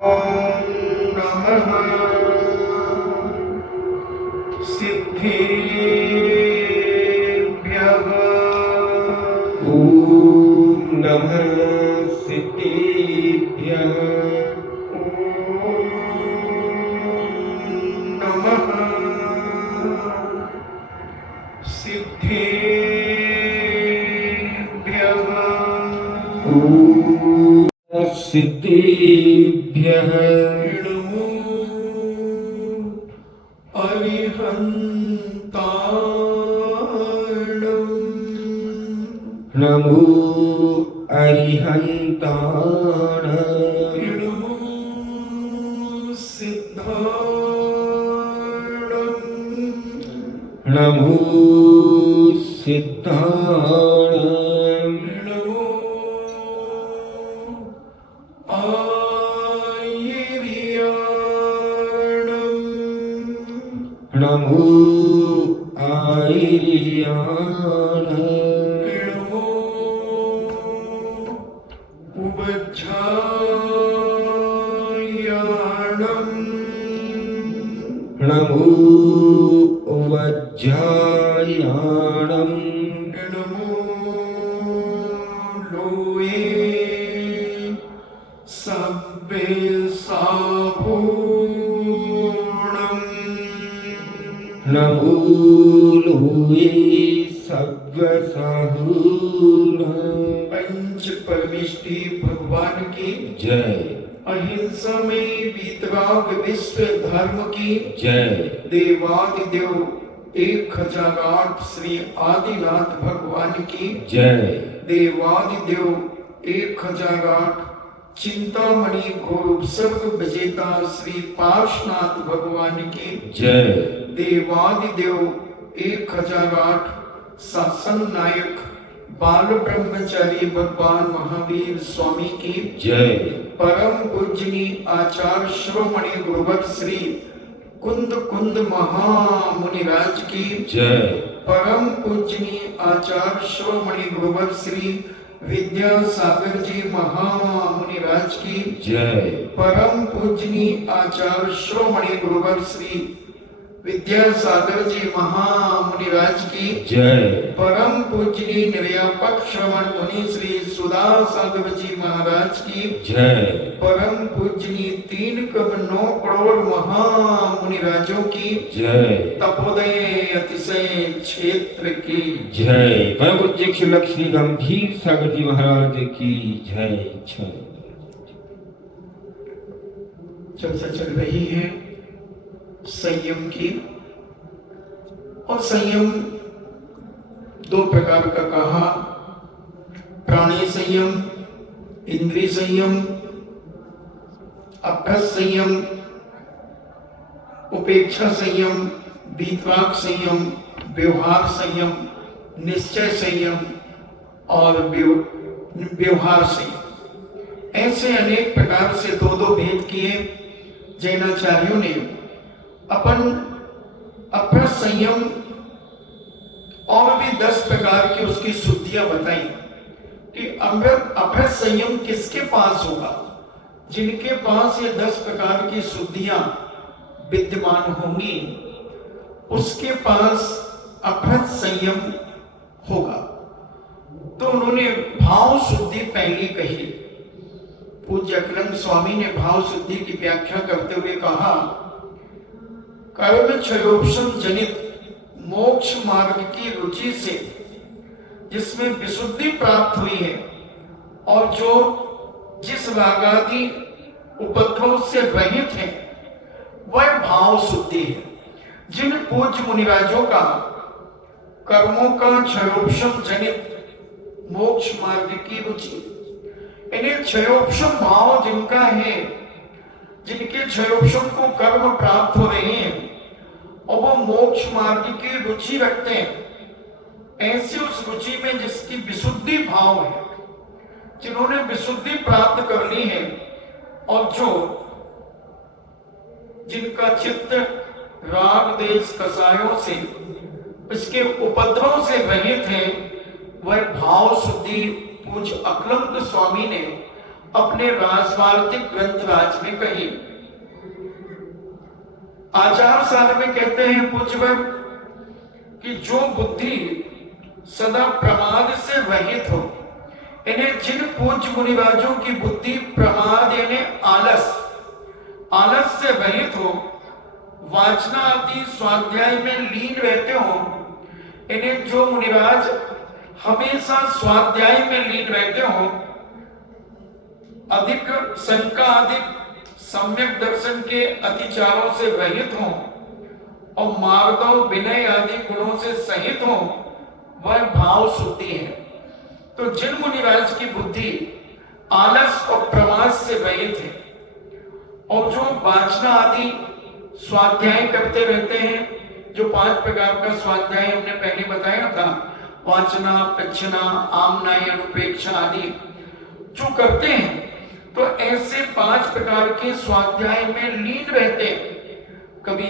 नमः सिद्धेभ्यः। ॐ नमः सिद्धेभ्यः। ॐ नमः सिद्धेभ्यः। ॐ सिद्धेभ्यः। नमो अरिहन्ताय। नमो सिद्धाय। नमो आयर्याणं। नमो आयर्याणं। नमो उवज्झायाणं। नमो वज्रायाणं। नमो लोये सब्बे साभूणं। नमो लोये सब्बसाहूणं। पंच परमेष्टि भगवान की जय। अहिंसा में वीतराग विश्व धर्म की जय। देवादिदेव 1008 श्री आदिनाथ भगवान की जय। देवादिदेव 1008 चिंतामणि घोर सर्व विजेता श्री पार्श्वनाथ भगवान की जय। देवादिदेव 1008 शासन नायक बाल ब्रह्मचारी भगवान महावीर स्वामी की जय। परम पूजनी आचार्य शिरोमणि गुरुवर श्री कुंद कुंद महामुनिराज की जय। परम पूजनी आचार्य शिरोमणि गुरुवर श्री विद्यासागर जी महामुनिराज की जय। परम पूजनी आचार्य शिरोमणि गुरुवर श्री विद्यासागर जी महामुनिराज की जय। परम पूजनी निर्यापक श्रवण मुनि श्री सुधा साधव जी महाराज की जय। परम पूजनी 3,9 करोड़ महामुनिराजों की जय। तपोदय अतिशय क्षेत्र की जय। परम पूज्य लक्ष्मी गंभीर सागर जी महाराज की जय। चर्चा चल रही है संयम की, और संयम 2 प्रकार का कहा। प्राणी संयम, इंद्रिय संयम, अभ्यास संयम, उपेक्षा संयम, वीतराग संयम, व्यवहार संयम, निश्चय संयम और व्यवहार संयम। ऐसे अनेक प्रकार से 2-2 भेद किए। जैनाचार्यों ने अपन अभ्यास संयम और भी 10 प्रकार की उसकी शुद्धियां बताई कि अभ्यास संयम किसके पास होगा। जिनके पास ये 10 प्रकार की शुद्धियां विद्यमान होंगी उसके पास अभ्यास संयम होगा। तो उन्होंने भाव शुद्धि पहली कही। पूज्य अकलंद स्वामी ने भाव शुद्धि की व्याख्या करते हुए कहा, कर्म क्षयोपशम जनित मोक्ष मार्ग की रुचि से जिसमें विशुद्धि प्राप्त हुई है और जो जिस रागादि उपद्रव से रहित है वह भाव शुद्धि है। जिन पूज्य मुनिराजों का कर्मों का क्षयोपशम जनित मोक्ष मार्ग की रुचि, इन्हें क्षयोपशम भाव जिनका है, जिनके क्षयोपशम को कर्म प्राप्त हो रहे हैं और वो मोक्ष मार्ग की रुचि रखते हैं, ऐसी उस रुचि में जिसकी विशुद्धि भाव है, जिन्होंने विशुद्धि प्राप्त कर ली है और जो जिनका चित्त राग देश कसायों से, इसके उपद्रव से रहित है, वह भाव शुद्धि पूज्य अकलंद स्वामी ने अपने राजवार्तिक ग्रंथ राज में कही। आचार सार में कहते हैं पूज्यवर कि जो बुद्धि सदा प्रमाद से रहित हो, इन्हें जिन पूज्य मुनिराजों की बुद्धि प्रमाद यानी आलस से रहित हो, वाचना आदि स्वाध्याय में लीन रहते हो, इन्हें जो मुनिराज हमेशा स्वाध्याय में लीन रहते हो, अधिक शंका आदि सम्यक दर्शन के अतिचारों से रहित हो और मार्दव विनय आदि गुणों से सहित हो, वह भाव शुद्धि है। तो जिन मुनिराज की बुद्धि आलस और प्रमाद से रहित है और जो वाचना आदि स्वाध्याय करते रहते हैं, जो 5 प्रकार का स्वाध्याय हमने पहले बताया था, वाचना, प्रच्छना, आमनाय, अनुपेक्षा आदि जो करते हैं, तो ऐसे 5 प्रकार के स्वाध्याय में लीन रहते हैं। कभी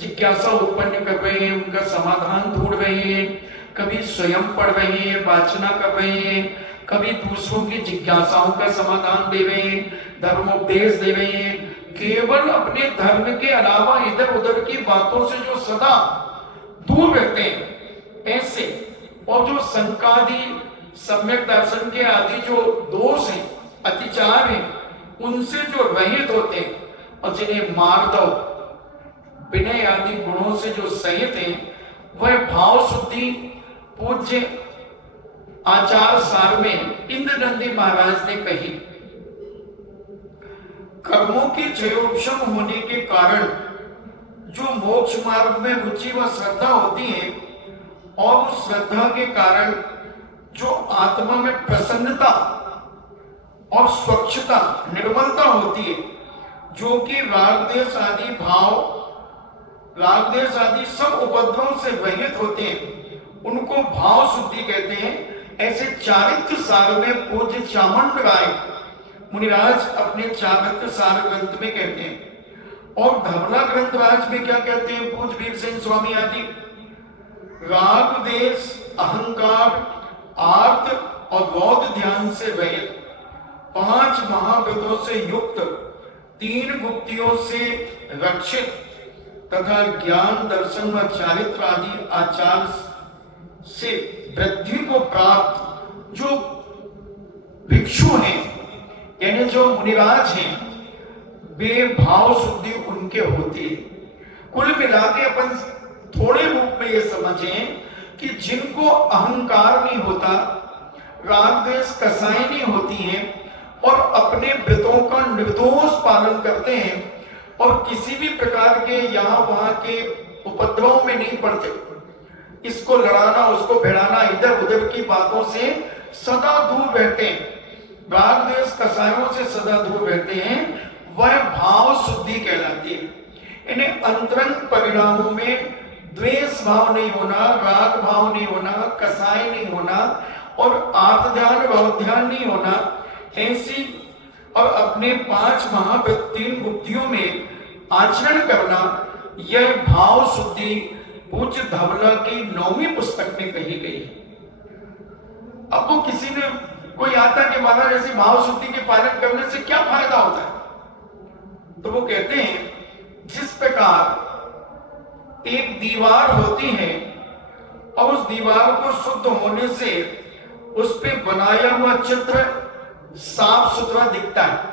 जिज्ञासा उत्पन्न कर रहे हैं, उनका समाधान ढूंढ रहे हैं, कभी स्वयं पढ़ रहे हैं, वाचना कर रहे हैं, कभी दूसरों की जिज्ञासाओं का समाधान दे रहे हैं, धर्मोपदेश दे रहे हैं, केवल अपने धर्म के अलावा इधर उधर की बातों से जो सदा दूर रहते हैं ऐसे, और जो शंकादि सम्यक दर्शन के आदि जो दोष हैं, अतिचार हैं, उनसे जो रहित होते हैं और जिन्हें मार्दव विनय आदि गुणों से जो सहित हैं, वह भाव शुद्धि पूज्य आचार सार में इंद्रनंदी महाराज ने कही। कर्मों की क्षयोक्षम होने के कारण जो मोक्ष मार्ग में रुचि व श्रद्धा होती है, और उस श्रद्धा के कारण जो आत्मा में प्रसन्नता और स्वच्छता, निर्मलता होती है, जो कि रागद्वेष आदि रागद्वेष आदि सब उपद्रवों से रहित होते हैं, उनको भाव शुद्धि कहते हैं। ऐसे चारित्र सार में पूज्य चामंड राय मुनिराज अपने चारित्र सार ग्रंथ में कहते हैं। और धवला ग्रंथ राज में क्या कहते हैं पूज्य वीरसेन स्वामी आदि? राग देश, अहंकार, आर्त और बौद्ध ध्यान से रहित, 5 महाव्रतों से युक्त, 3 गुप्तियों से रक्षित तथा ज्ञान, दर्शन व चारित्र आदि आचार से वृद्धि को प्राप्त जो भिक्षु हैं, यानी जो मुनिराज हैं, वे भाव शुद्धि उनके होती है। कुल मिला के अपन थोड़े रूप में ये समझें कि जिनको अहंकार नहीं होता, राग द्वेष कसाई नहीं होती हैं और अपने व्रतों का निर्दोष पालन करते हैं और किसी भी प्रकार के यहाँ वहां के उपद्रव में नहीं पड़ते, इसको लड़ाना, उसको भिड़ाना, इधर उधर की बातों से सदा दूर रहते हैं, राग द्वेष कसायों से सदा दूर रहते हैं, वह भाव शुद्धि कहलाती है। इन्हें अंतरंग परिणामों में द्वेष भाव नहीं होना, राग भाव नहीं होना, कसाय नहीं होना और आत्म ध्यान, भाव ध्यान नहीं होना, ऐसी और अपने 5 महाव्रत 3 गुप्तियों में आचरण करना, यह भाव शुद्धि पूज्य धवला की 9वीं पुस्तक में कही गई है। अब वो किसी ने कोई आता कि महाराज ऐसी भाव शुद्धि के पालन करने से क्या फायदा होता है, तो वो कहते हैं जिस प्रकार एक दीवार होती है और उस दीवार को शुद्ध होने से उस पे बनाया हुआ चित्र साफ सुथरा दिखता है।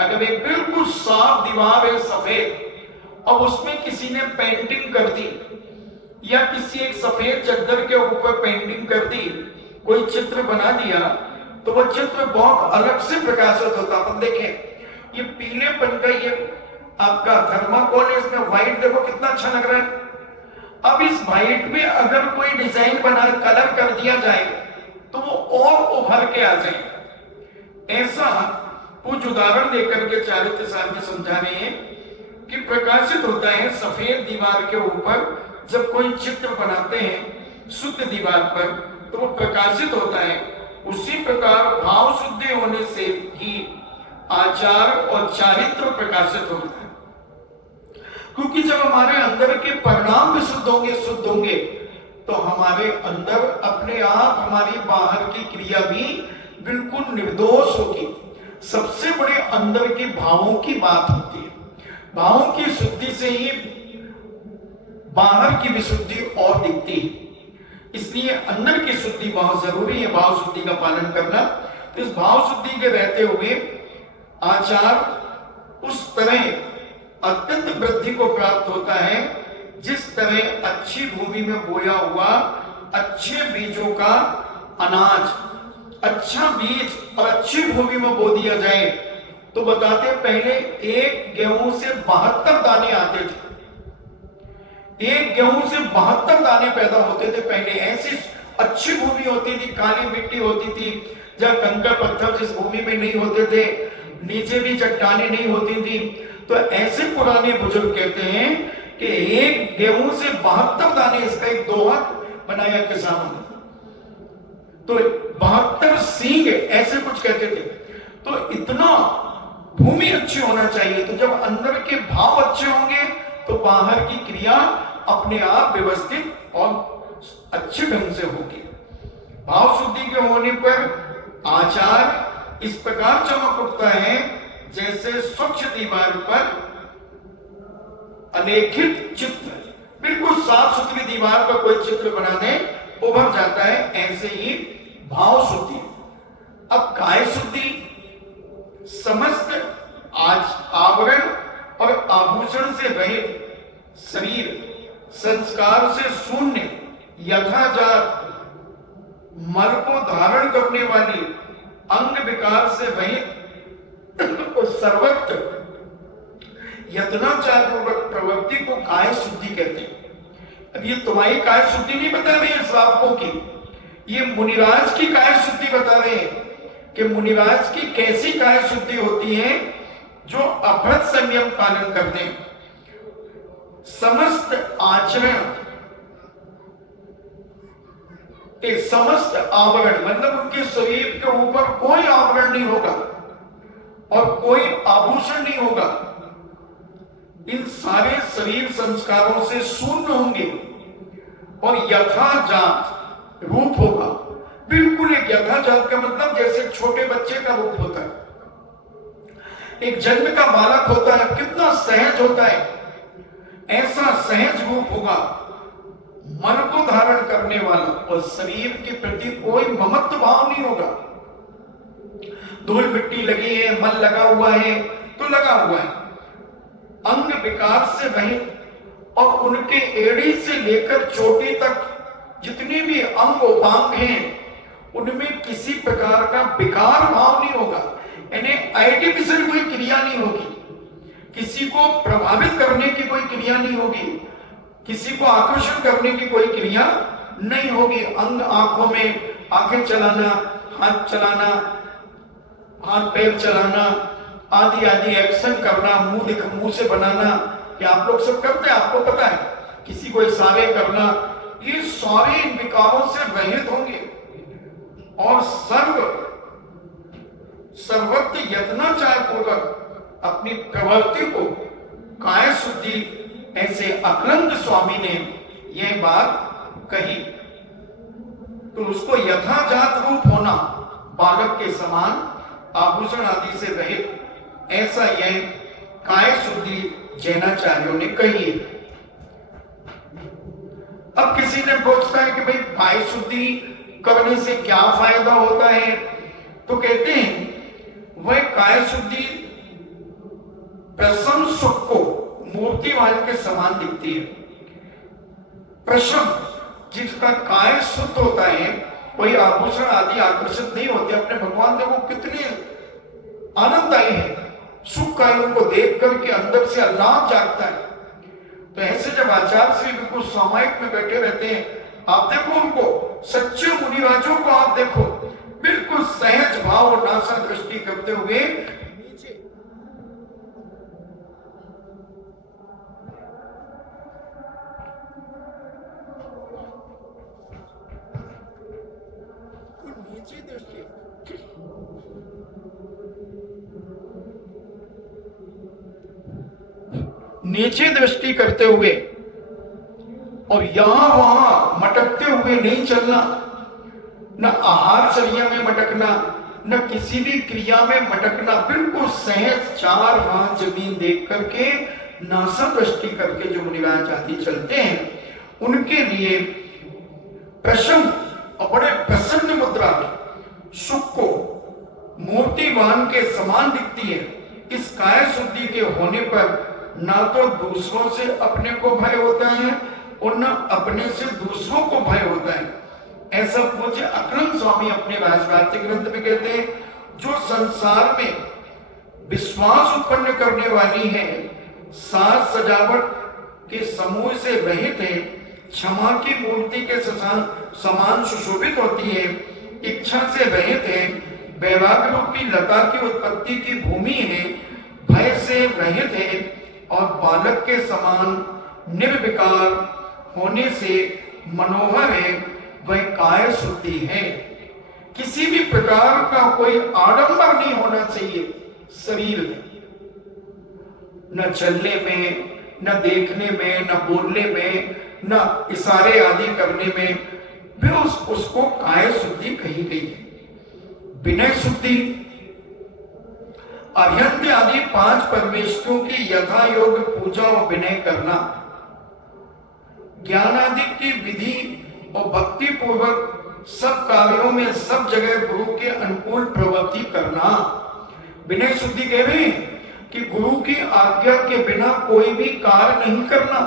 अगर एक बिल्कुल साफ दीवार है सफेद और उसमें किसी ने पेंटिंग कर दी या किसी एक सफेद चादर के ऊपर पेंटिंग कर दी, कोई चित्र बना दिया, तो वह चित्र बहुत अलग से प्रकाशित होता। अपन देखें ये पीलेपन का ये आपका थर्माकोल है, इसमें व्हाइट देखो कितना अच्छा लग रहा है। अब इस व्हाइट में अगर कोई डिजाइन बना कलर कर दिया जाए तो वो और उभर के आ जाए। ऐसा कुछ उदाहरण देकर के चारित्र सार में समझा रहे हैं कि प्रकाशित होता है सफेद दीवार के ऊपर जब कोई चित्र बनाते हैं शुद्ध दीवार पर, तो वो प्रकाशित होता है। उसी प्रकार भाव शुद्धि होने से ही आचार और चारित्र प्रकाशित होता है, क्योंकि जब हमारे अंदर के परिणाम भी शुद्ध होंगे तो हमारे अंदर अपने आप हमारी बाहर की क्रिया भी बिल्कुल निर्दोष होगी, सबसे बड़े अंदर के भावों की बात होती है। भावों की शुद्धि से ही बाहर की विशुद्धि और दिखती है। इसलिए अंदर की शुद्धि बहुत जरूरी है, भाव शुद्धि का पालन करना। तो इस भाव शुद्धि के रहते हुए आचार उस तरह अत्यंत वृद्धि को प्राप्त होता है जिस तरह अच्छी भूमि में बोया हुआ अच्छे बीजों का अनाज, अच्छा बीज और अच्छी भूमि में बो दिया जाए तो बताते पहले एक गेहूं से 72 दाने आते थे। एक गेहूं से 72 दाने पैदा होते थे पहले। ऐसी अच्छी भूमि होती थी, काली मिट्टी होती थी, जहां कंकड़ पत्थर जिस भूमि में नहीं होते थे, नीचे भी चट्टाने नहीं होती थी। तो ऐसे पुराने बुजुर्ग कहते हैं कि एक गेहूं से 72 दाने, इसका एक दोहा बनाया किसानों ने, तो 72 सींग ऐसे कुछ कहते थे। तो इतना भूमि अच्छी होना चाहिए। तो जब अंदर के भाव अच्छे होंगे तो बाहर की क्रिया अपने आप व्यवस्थित और अच्छे ढंग से होगी। भाव शुद्धि के होने पर आचार इस प्रकार चमक उठता है जैसे स्वच्छ दीवार पर अलेखित चित्र, बिल्कुल साफ सुथरी दीवार पर कोई चित्र बना दे उभर जाता है, ऐसे ही भाव शुद्धि। अब काय शुद्धि समस्त आवरण और आभूषण से रहित शरीर, संस्कार से शून्य, यथाजात मल को धारण करने वाली, अंग विकार से रहित और सर्वत्र यत्नाचार पूर्वक प्रवृत्ति को काय शुद्धि कहते हैं। अब ये तुम्हारी काय शुद्धि नहीं बता रहे हैं श्रावकों की, ये मुनिराज की काय शुद्धि बता रहे हैं कि मुनिराज की कैसी काय शुद्धि होती है जो अभ्रत संयम पालन करते हैं। समस्त आचरण, समस्त आवरण मतलब उनके शरीर के ऊपर कोई आवरण नहीं होगा और कोई आभूषण नहीं होगा। इन सारे शरीर संस्कारों से शून्य होंगे और यथाजात रूप होगा। बिल्कुल एक यथाजात का मतलब जैसे छोटे बच्चे का रूप होता है, एक जन्म का बालक होता है, कितना सहज होता है, ऐसा सहज रूप होगा। मन को धारण करने वाला और शरीर के प्रति कोई ममत्व भाव नहीं होगा। धूल मिट्टी लगी है, मन लगा हुआ है तो लगा हुआ है। अंग विकार से रहित और उनके एड़ी से लेकर चोटी तक जितने भी अंग उपांग हैं उनमें किसी प्रकार का विकार भाव नहीं होगा, यानी आर्टिफिशियल कोई क्रिया नहीं होगी, किसी को प्रभावित करने की कोई क्रिया नहीं होगी, किसी को आकर्षण करने की कोई क्रिया नहीं होगी। अंग आंखों में आंखें चलाना, हाथ चलाना, हाथ पैर चलाना आदि आदि एक्शन करना, मुंह से बनाना, ये आप लोग सब करते हैं, आपको पता है। किसी को इशारे करना, ये सारे इन विकारों से रहित होंगे और सर्वत्र यत्नाचार पूर्वक अपनी प्रवृत्ति को काय शुद्धि, ऐसे अक्लंद स्वामी ने यह बात कही। तो उसको यथाजात रूप होना, बालक के समान, आभूषण आदि से रहित, ऐसा यह काय शुद्धि जैनाचार्यों ने कही है। अब किसी ने पूछता है कि भाई काय शुद्धि करने से क्या फायदा होता है, तो कहते हैं वह काय शुद्धि प्रसन्न सुख को मूर्तिमान के समान दिखती है। प्रसन्न जिसका काय शुद्ध होता है, कोई आभूषण आदि आकर्षित नहीं होते, अपने भगवान देखो कितने आनंददायी है, सुख का उनको देख करके अंदर से अल्लाह जागता है। तो ऐसे जब आचार्य श्री बिल्कुल सामायिक में बैठे रहते हैं, आप देखो उनको, सच्चे मुनिराजों को आप देखो, बिल्कुल सहज भाव और नासा दृष्टि करते हुए नीचे दृष्टि करते हुए और यहां वहां मटकते हुए नहीं चलना, न आहार चर्या में मटकना, न किसी भी क्रिया में मटकना, बिल्कुल सहज 4 हाथ जमीन देख करके नासा दृष्टि करके जो मुनिराज आदि चलते हैं उनके लिए प्रसन्न और बड़े प्रसन्न मुद्रा में सुख को मूर्तिवान के समान दिखती है। इस काय शुद्धि के होने पर ना तो दूसरों से अपने को भय होता है और न अपने से दूसरों को भय होता है। ऐसा पूज्य अक्रांत स्वामी अपने राजवार्तिक ग्रंथ में कहते हैं, जो संसार में विश्वास उत्पन्न करने वाली है, साज सजावट के समूह से रहित है, क्षमा की मूर्ति के समान सुशोभित होती है, इच्छा से रहित है, वैराग्य रूपी लता की उत्पत्ति की भूमि है, भय से रहित है और बालक के समान निर्विकार होने से मनोहर है, वह काय शुद्धि है। किसी भी प्रकार का कोई आडंबर नहीं होना चाहिए शरीर में, न चलने में, न देखने में, न बोलने में, न इशारे आदि करने में, भी उसको काय शुद्धि कही गई है। विनय शुद्धि, अर्हंत आदि 5 परमेश्वरों की यथा योग पूजा और विनय करना, ज्ञान आदि की विधि और भक्ति पूर्वक सब कार्यों में सब जगह गुरु के अनुकूल प्रवृत्ति करना। विनय शुद्धि कह रहे हैं कि गुरु की आज्ञा के बिना कोई भी कार्य नहीं करना,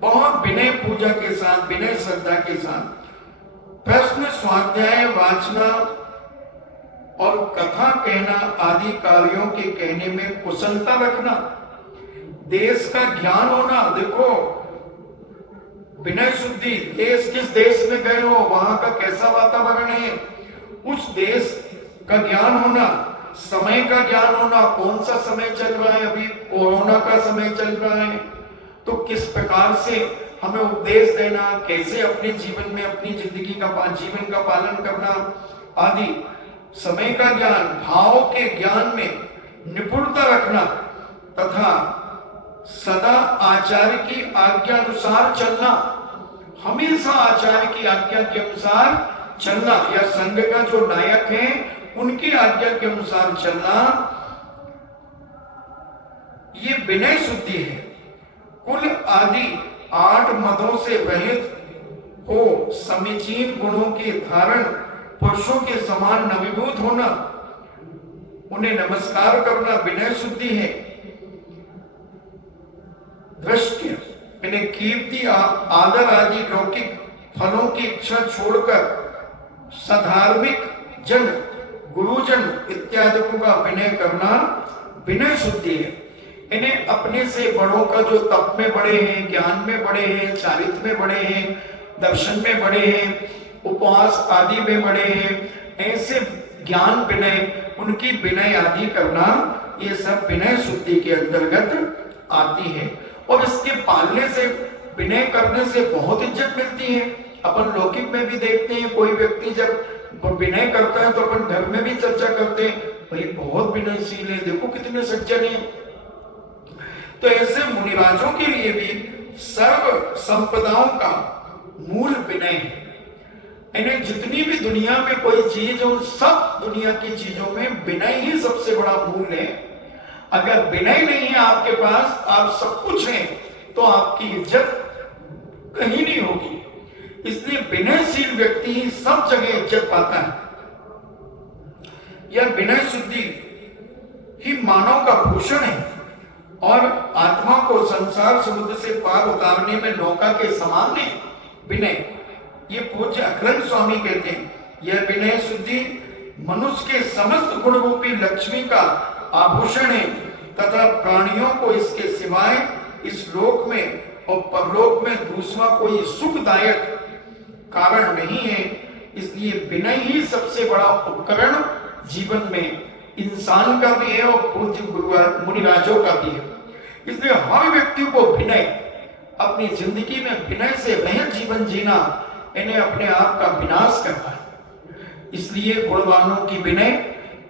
बहुत विनय पूजा के साथ, विनय श्रद्धा के साथ प्रश्न, स्वाध्याय, वाचना और कथा कहना आदि कार्यों के कहने में कुशलता रखना, देश का ज्ञान होना। देखो विनय शुद्धि, देश किस देश में गए हो, वहां का कैसा वातावरण है, उस देश का ज्ञान होना, समय का ज्ञान होना, कौन सा समय चल रहा है, अभी कोरोना का समय चल रहा है, तो किस प्रकार से हमें उपदेश देना, कैसे अपने जीवन में अपनी जिंदगी का जीवन का पालन करना आदि, समय का ज्ञान, भाव के ज्ञान में निपुणता रखना तथा सदा आचार्य की आज्ञा अनुसार चलना, हमेशा आचार्य की आज्ञा के अनुसार चलना, या संघ का जो नायक है उनकी आज्ञा के अनुसार चलना, ये विनय शुद्धि है। कुल आदि 8 मदों से रहित हो, समीचीन गुणों के धारण, पुरुषों के समान नविभूत होना, उन्हें नमस्कार करना विनय शुद्धि है। दृष्टि, इन्हें कीर्ति, आदर आदि लौकिक फलों की इच्छा छोड़कर सधार्मिक जन, गुरुजन इत्यादि का विनय करना विनय शुद्धि है। इन्हें अपने से बड़ों का जो तप में बड़े हैं, ज्ञान में बड़े हैं, चारित्र में बड़े हैं, दर्शन में बड़े हैं, उपवास आदि में बड़े हैं, ऐसे ज्ञान विनय, उनकी विनय आदि करना, ये सब विनय शुद्धि के अंतर्गत आती है। और इसके पालने से, विनय करने से बहुत इज्जत मिलती है। अपन लौकिक में भी देखते हैं, कोई व्यक्ति जब विनय करता है तो अपन घर में भी चर्चा करते हैं, भाई बहुत विनयशील है, देखो कितने सज्जन हैं। तो ऐसे मुनिराजों के लिए भी सर्व संपदाओं का मूल विनय है। इन्हें जितनी भी दुनिया में कोई चीज हो, सब दुनिया की चीजों में विनय ही सबसे बड़ा मूल है। अगर विनय नहीं है आपके पास, आप सब कुछ हैं, तो आपकी इज्जत कहीं नहीं होगी। इसलिए विनयशील व्यक्ति ही सब जगह इज्जत पाता है। यह विनय शुद्धि ही मानव का भूषण है और आत्मा को संसार समुद्र से पार उतारने में नौका के समान है विनय। ये पूज्य अक्रांत स्वामी कहते हैं, यह विनय शुद्धि मनुष्य के समस्त गुण रूपी लक्ष्मी का आभूषण है तथा प्राणियों को इसके सिवाय इस लोक में और परलोक में दूसरा कोई सुखदायक कारण नहीं है। इसलिए विनय ही सबसे बड़ा उपकरण जीवन में इंसान का भी है और पूज्य मुनिराजों का भी है। इसलिए हर व्यक्ति को विनय, अपनी जिंदगी में विनय से रहित जीवन जीना, इन्हें अपने आप का विनाश करना है। इसलिए गुणवानों की विनय,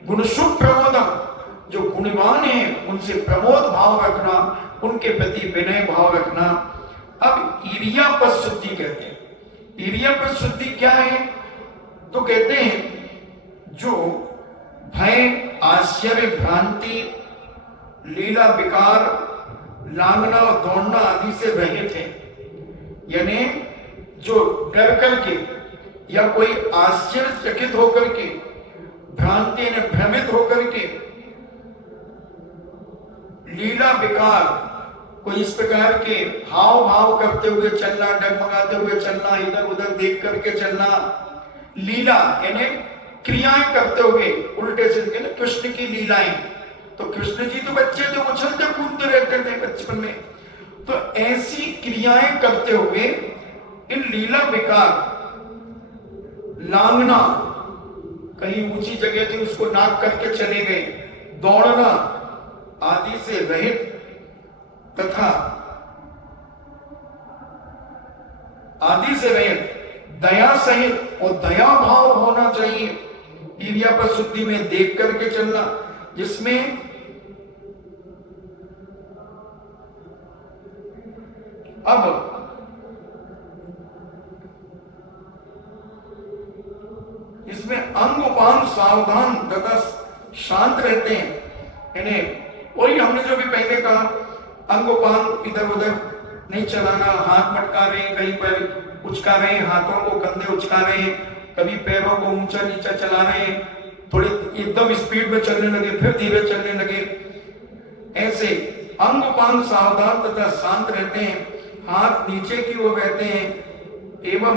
गुणशुभ प्रमोदम, जो गुणवान है उनसे प्रमोद भाव रखना, उनके प्रति विनय भाव रखना। अब ईर्ष्या शुद्धि कहते हैं। ईर्ष्या शुद्धि क्या है? तो कहते हैं जो भय, आश्चर्य, भ्रांति, लीला, विकार, लांगना और दौड़ना आदि से रहित है। यानी जो डर करके या कोई आश्चर्यचकित होकर के, भ्रांति ने भ्रमित होकर के, लीला विकार, कोई इस प्रकार के हाव भाव करते हुए चलना, डगमगाते हुए चलना, इधर उधर देख करके चलना, लीला यानी क्रियाएं करते हुए उल्टे सीधे ना, कृष्ण की लीलाएं। तो कृष्ण जी तो बच्चे थे, उछलते कूदते रहते थे बचपन में, तो ऐसी क्रियाएं करते हुए इन लीला विकार, लांगना, कहीं ऊंची जगह थी उसको नाक करके चले गए, दौड़ना आदि से रहित तथा आदि से रहित, दया सहित, और दया भाव होना चाहिए इरियापद शुद्धि में, देख करके चलना, जिसमें अब इसमें अंग उपांग सावधान तथा शांत रहते हैं। यानी वही हमने जो भी पहले कहा, अंग उपांग इधर उधर नहीं चलाना, हाथ मटका रहे हैं, कहीं पर उचका रहे हैं, हाथों को कंधे उचका रहे हैं, कभी पैरों को ऊंचा नीचा चला रहे हैं, थोड़े एकदम स्पीड में चलने लगे फिर धीरे चलने लगे, ऐसे अंग उपांग सावधान तथा शांत रहते हैं, हाथ नीचे की ओर रहते हैं एवं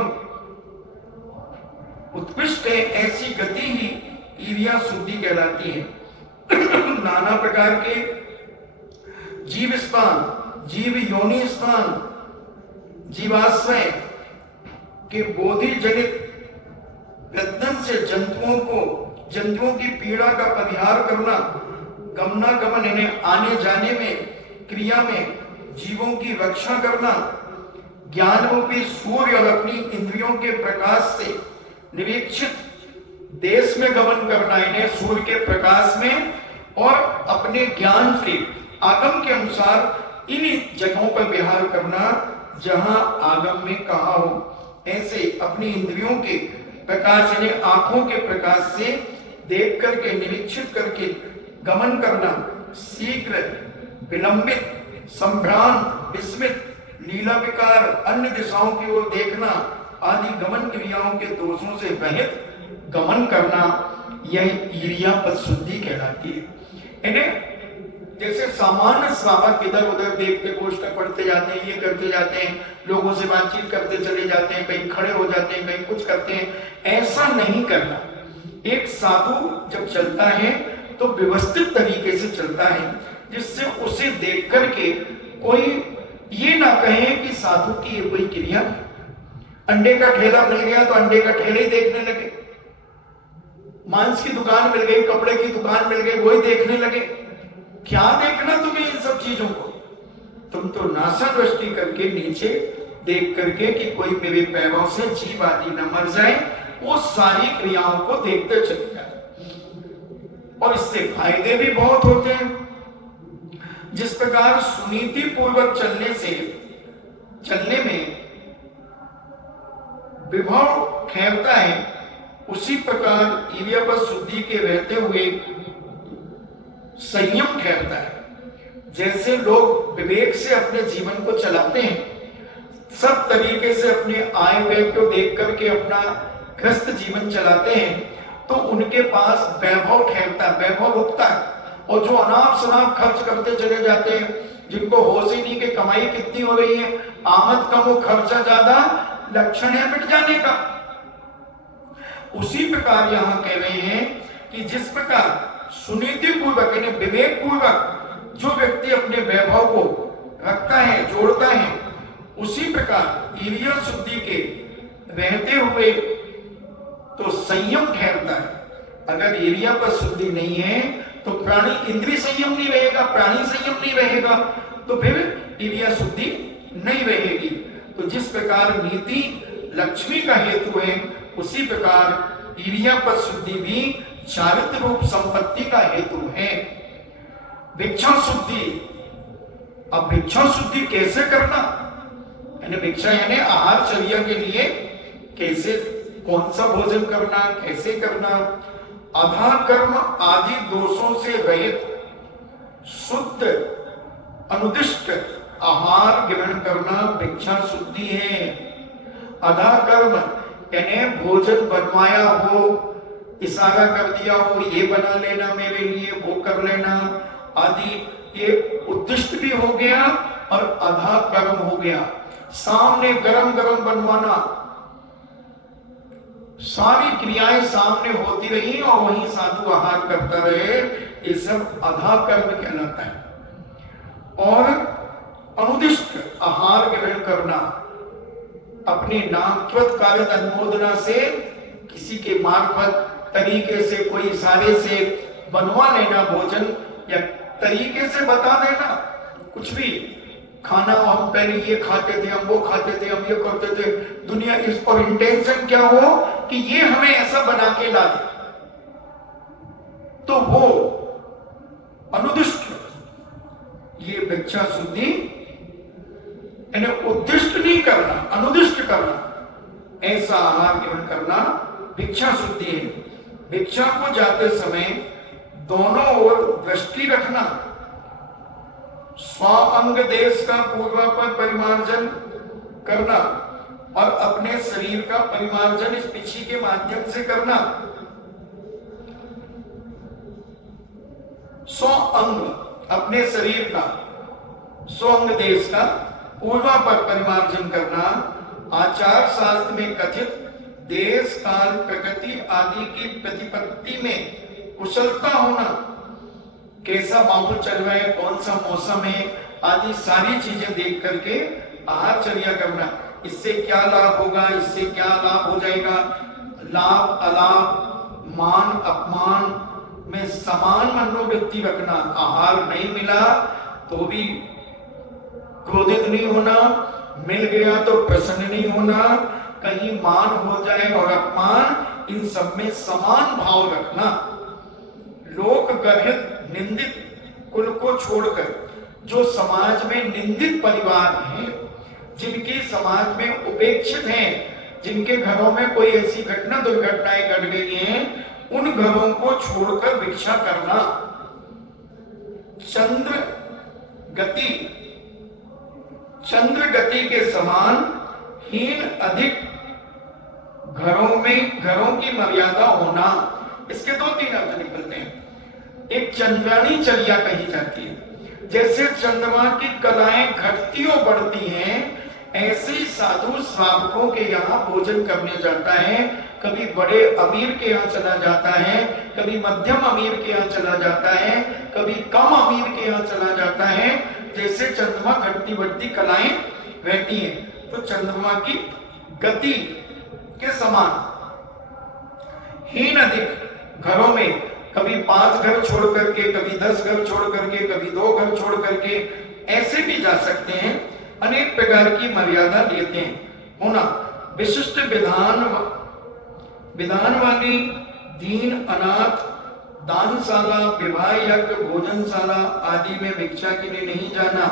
उत्कृष्ट है, ऐसी गति ही ईरिया शुद्धि कहलाती है। नाना प्रकार के जीव स्थान, जीव योनि स्थान, जीवाश्रय के बोधि जनित प्रयत्न से जंतुओं की पीड़ा का परिहार करना, गमनागमन यानी आने जाने में, क्रिया में जीवों की रक्षा करना, ज्ञान रूपी सूर्य और अपनी इंद्रियों के प्रकाश से निरीक्षित देश में गमन करना, इन्हें सूर्य के प्रकाश में और अपने ज्ञान से आगम के अनुसार इन जगहों पर विहार करना जहां आगम में कहा हो। ऐसे अपनी इंद्रियों के प्रकाश यानी आंखों के प्रकाश से देख करके, निरीक्षित करके गमन करना, शीघ्र, विलंबित, संभ्रांत, विस्मित, लीला विकार, अन्य दिशाओं की ओर देखना आदि गमन क्रियाओं के दोषों से रहित गमन करना, यह इरियापद शुद्धि कहलाती है। इन्हें जैसे सामान्य श्रावक इधर उधर देखते गोष्ठ पढ़ते जाते हैं, ये करते जाते हैं, लोगों से बातचीत करते चले जाते हैं, कहीं खड़े हो जाते हैं, कहीं कुछ करते हैं, ऐसा नहीं करना। एक साधु जब चलता है तो व्यवस्थित तरीके से चलता है, जिससे उसे देख करके कोई ये ना कहे कि साधु की ये कोई क्रिया। अंडे का ठेला मिल गया तो अंडे का ठेला ही देखने लगे, मांस की दुकान मिल गई, कपड़े की दुकान मिल गई, वही देखने लगे। क्या देखना तुम्हें इन सब चीजों को? तुम तो नासा दृष्टि करके नीचे देख करके कि कोई मेरे पैरों से जीव आदि न मर जाए, वो सारी क्रियाओं को देखते चले जाए। और इससे फायदे भी बहुत होते हैं। जिस प्रकार सुनीति पूर्वक चलने में विभव ठहरता है, उसी प्रकार इरियापद शुद्धि के रहते हुए संयम ठहरता है। जैसे लोग विवेक से अपने जीवन को चलाते हैं, सब तरीके से अपने आय व्यय को देख करके अपना ग्रस्त जीवन चलाते हैं, तो उनके पास वैभव ठहरता, वैभव रुकता है। और जो अनाप शनाप खर्च करते चले जाते हैं, जिनको होश ही नहीं कि कमाई कितनी हो रही है, आमद कम हो खर्चा ज्यादा, लक्षण है मिट जाने का। उसी प्रकार यहां कह रहे हैं कि जिस प्रकार सुनीति पूर्वक यानी विवेक पूर्वक जो व्यक्ति अपने वैभव को रखता है, जोड़ता है, उसी प्रकार इरिया शुद्धि के रहते हुए तो संयम ठहरता है। अगर इरियापद शुद्धि नहीं है तो प्राणी इंद्रिय संयम नहीं रहेगा, प्राणी संयम नहीं रहेगा, तो फिर इरिया शुद्धि नहीं रहेगी। तो जिस प्रकार नीति लक्ष्मी का हेतु है, उसी प्रकार इरियापद शुद्धि भी चारित्र रूप संपत्ति का हेतु है। भिक्षा शुद्धि, अब भिक्षा शुद्धि कैसे करना, यानी भिक्षा यानी आहारचर्या के लिए कैसे, कौन सा भोजन करना, कैसे करना अधा कर्म आदि दोषों से रहित शुद्ध अनुदिष्ट आहार ग्रहण करना भिक्षा शुद्धि है। अधा कर्म यानी भोजन बनवाया हो, इशारा कर दिया हो, ये बना लेना मेरे लिए, वो कर लेना आदि, ये उद्दिष्ट भी हो गया और अधा कर्म हो गया। सामने गरम गरम बनवाना, सारी क्रियाएं सामने होती रही और वहीं साधु आहार करता रहे, ये सब अधा कर्म कहलाता है। और अनुदिष्ट आहार ग्रहण करना, अपने नामत्वत कार्य अनुमोदना से किसी के मार्फत तरीके से, कोई इशारे से बनवा लेना भोजन, या तरीके से बता देना कुछ भी, खाना हम पहले ये खाते थे, हम वो खाते थे, हम ये करते थे, दुनिया इस पर इंटेंशन क्या हो कि ये हमें ऐसा बना के ला दे, तो वो अनुदिष्ट, ये भिक्षा शुद्धि यानी उद्दिष्ट नहीं करना, अनुदिष्ट करना, ऐसा आहार ग्रहण करना भिक्षा शुद्धि है। भिक्षा को जाते समय दोनों ओर दृष्टि रखना, स्व अंग देश का पूर्वापर परिमार्जन करना और अपने शरीर का परिमार्जन इस पिछी के माध्यम से करना। स्व अंग अपने शरीर का, स्व अंग देश का पूर्वापर परिमार्जन करना। आचार शास्त्र में कथित देश काल प्रकृति आदि की प्रतिपत्ति में कुशलता होना, कैसा माहौल चल रहा है, कौन सा मौसम है आदि सारी चीजें देख करके आहारचर्या करना। इससे क्या लाभ होगा, इससे क्या लाभ हो जाएगा, लाभ अलाभ, मान अपमान में समान मनोवृत्ति रखना। आहार नहीं मिला तो भी क्रोधित नहीं होना, मिल गया तो प्रसन्न नहीं होना, कहीं मान हो जाए और अपमान, इन सब में समान भाव रखना। लोक गर्हित निंदित कुल को छोड़कर जो समाज में निंदित परिवार हैं, जिनकी समाज में उपेक्षित हैं, जिनके घरों में कोई ऐसी घटना दुर्घटनाएं घट गई हैं, उन घरों को छोड़कर भिक्षा करना। चंद्र गति के समान हीन अधिक घरों की मर्यादा होना। इसके दो तीन अर्थ निकलते हैं। एक चंद्राणी चर्या कही जाती है, जैसे चंद्रमा की कलाएं घटती और बढ़ती हैं, ऐसे ही साधु श्रावकों के यहाँ भोजन करने जाता है। कभी बड़े अमीर के यहाँ चला जाता है, कभी मध्यम अमीर के यहाँ चला जाता है, कभी कम अमीर के यहाँ चला जाता है। जैसे चंद्रमा घटती बढ़ती कलाएं रहती हैं, तो चंद्रमा की गति के समान हीन अधिक घरों में, कभी 5 घर छोड़ करके, कभी 10 घर छोड़ करके, कभी 2 घर छोड़ करके, ऐसे भी जा सकते हैं। अनेक प्रकार की मर्यादा लेते हैं होना। विशिष्ट विधान वाली दीन अनाथ दानशाला, विवाह यज्ञ, भोजनशाला आदि में भिक्षा के लिए नहीं जाना।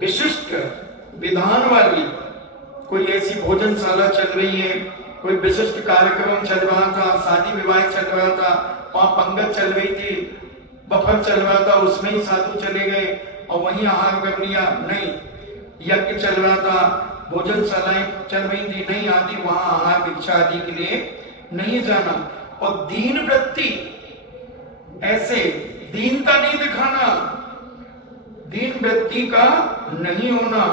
विशिष्ट विधान वाली कोई ऐसी भोजनशाला चल रही है, कोई विशिष्ट कार्यक्रम चल रहा था, शादी विवाह चल रहा था, वहां पंगत चल रही थी, बफर चल रहा था, उसमें ही साधु चले गए और वहीं आहार कर लिया, नहीं। यज्ञ चल रहा था, भोजनशालाएं चल रही थी, नहीं आदि, वहां आहार भिक्षा आदि के लिए नहीं जाना। और दीन वृत्ति, ऐसे दीनता नहीं दिखाना, दीन वृत्ति का नहीं होना।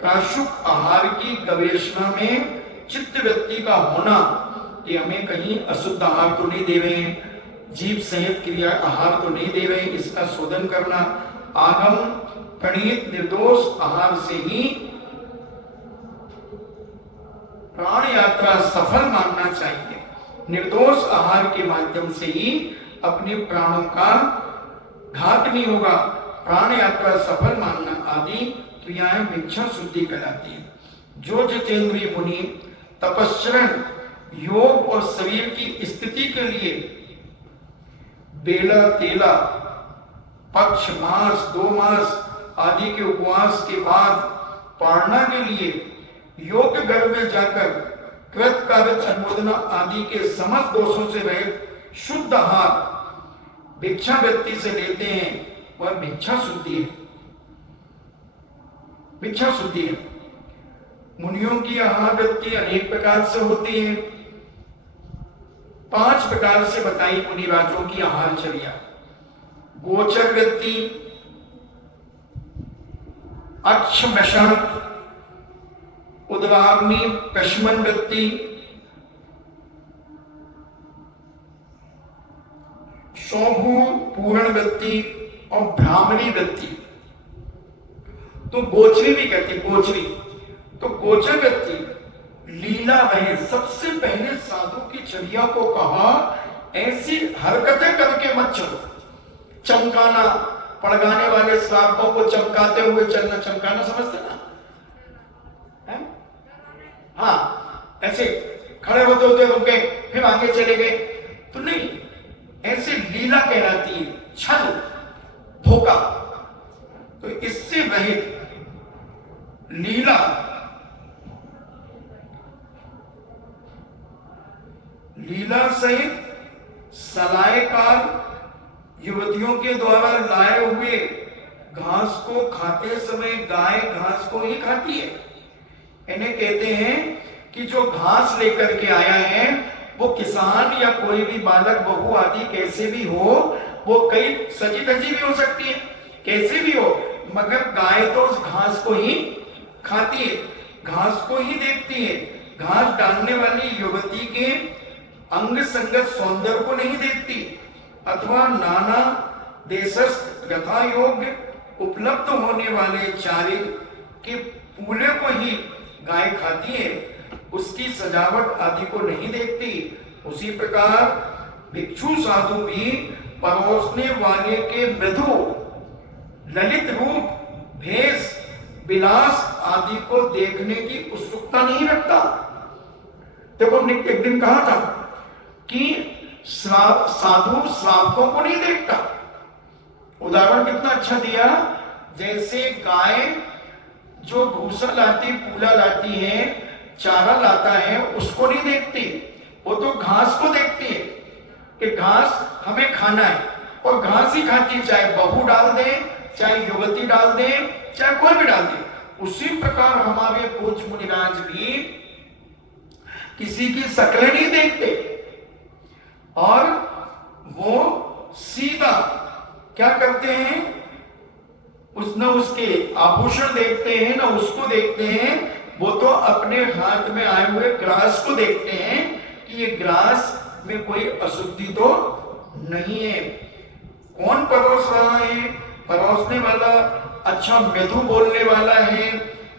काशुक आहार की गवेषणा में चित्त वृत्ति का होना, कि हमें कहीं अशुद्ध आहार तो नहीं दे रहे हैं, जीव सहित क्रिया आहार तो नहीं दे रहे हैं, इसका शोधन करना। आगम प्रणीत निर्दोष आहार से ही प्राण यात्रा सफल मानना चाहिए। निर्दोष आहार के माध्यम से ही अपने प्राणों का घात नहीं होगा, प्राण यात्रा सफल मानना आदि क्रियाएं भिक्षा शुद्धि कहलाती है। जो जितेंद्रिय मुनि तपस्चरण, योग और शरीर की स्थिति के लिए बेला तेला, पक्ष मास, 2 मास आदि के उपवास के बाद पारणा के लिए योग घर में जाकर कृत कार्य अनुमोदना आदि के समस्त दोषों से रहित शुद्ध आहार भिक्षा व्यक्ति से लेते हैं, वह भिक्षा शुद्धि है। भिक्षा शुद्धि है। मुनियों की आहार वृत्ति अनेक प्रकार से होती है। 5 प्रकार से बताई मुनिराजों की आहारचर्या। गोचर वृत्ति, अक्षमशण, उदराग्नि कश्मन वृत्ति, शोभू पूर्ण वृत्ति और भ्रामरी वृत्ति। तो गोचरी भी कहती, गोचरी। तो गोचर वृत्ति लीला वह सबसे पहले साधु की चर्या को कहा, ऐसी हरकतें करके मत चलो। चमकाना, पड़गाने वाले श्रावकों को चमकाते हुए चलना, चमकाना समझते ना है? हाँ, ऐसे खड़े होते होते रुक गए, फिर आगे चले गए, तो नहीं, ऐसे लीला कहलाती है, छल, धोखा। तो इससे रहित लीला सहित सलायकार युवतियों के द्वारा लाए हुए घास को खाते समय गाय घास को ही खाती है। इन्हें कहते हैं कि जो घास लेकर के आया है वो किसान या कोई भी बालक बहू आदि कैसे भी हो, वो कई सजी धजी भी हो सकती है, कैसे भी हो, मगर गाय तो उस घास को ही खाती है, घास को ही देखती है। घास डालने वाली युवती के अंग संगत सौंदर्य को नहीं देखती, अथवा नाना देशस्थ यथा योग्य उपलब्ध होने वाले चारे के फूले को ही गाय खाती है, उसकी सजावट आदि को नहीं देखती। उसी प्रकार भिक्षु साधु भी परोसने वाले के मृदु ललित रूप, भेष, विलास आदि को देखने की उत्सुकता नहीं रखता। देखो, हमने एक दिन कहा था कि साधु श्रावकों को नहीं देखता। उदाहरण कितना अच्छा दिया, जैसे गाय जो भूसा लाती, पूला लाती है, चारा लाता है, उसको नहीं देखती, वो तो घास को देखती है कि घास हमें खाना है, और घास ही खाती है, चाहे बहू डाल दे, चाहे युवती डाल दे, चाहे कोई भी डाल दे। उसी प्रकार हमारे पूज्य मुनिराज भी किसी की शक्लें नहीं देखते, और वो सीधा क्या करते हैं, न उसके आभूषण देखते हैं, न उसको देखते हैं, वो तो अपने हाथ में आए हुए ग्रास को देखते हैं कि ये ग्रास में कोई अशुद्धि तो नहीं है। कौन परोस रहा है, परोसने वाला अच्छा मृदु बोलने वाला है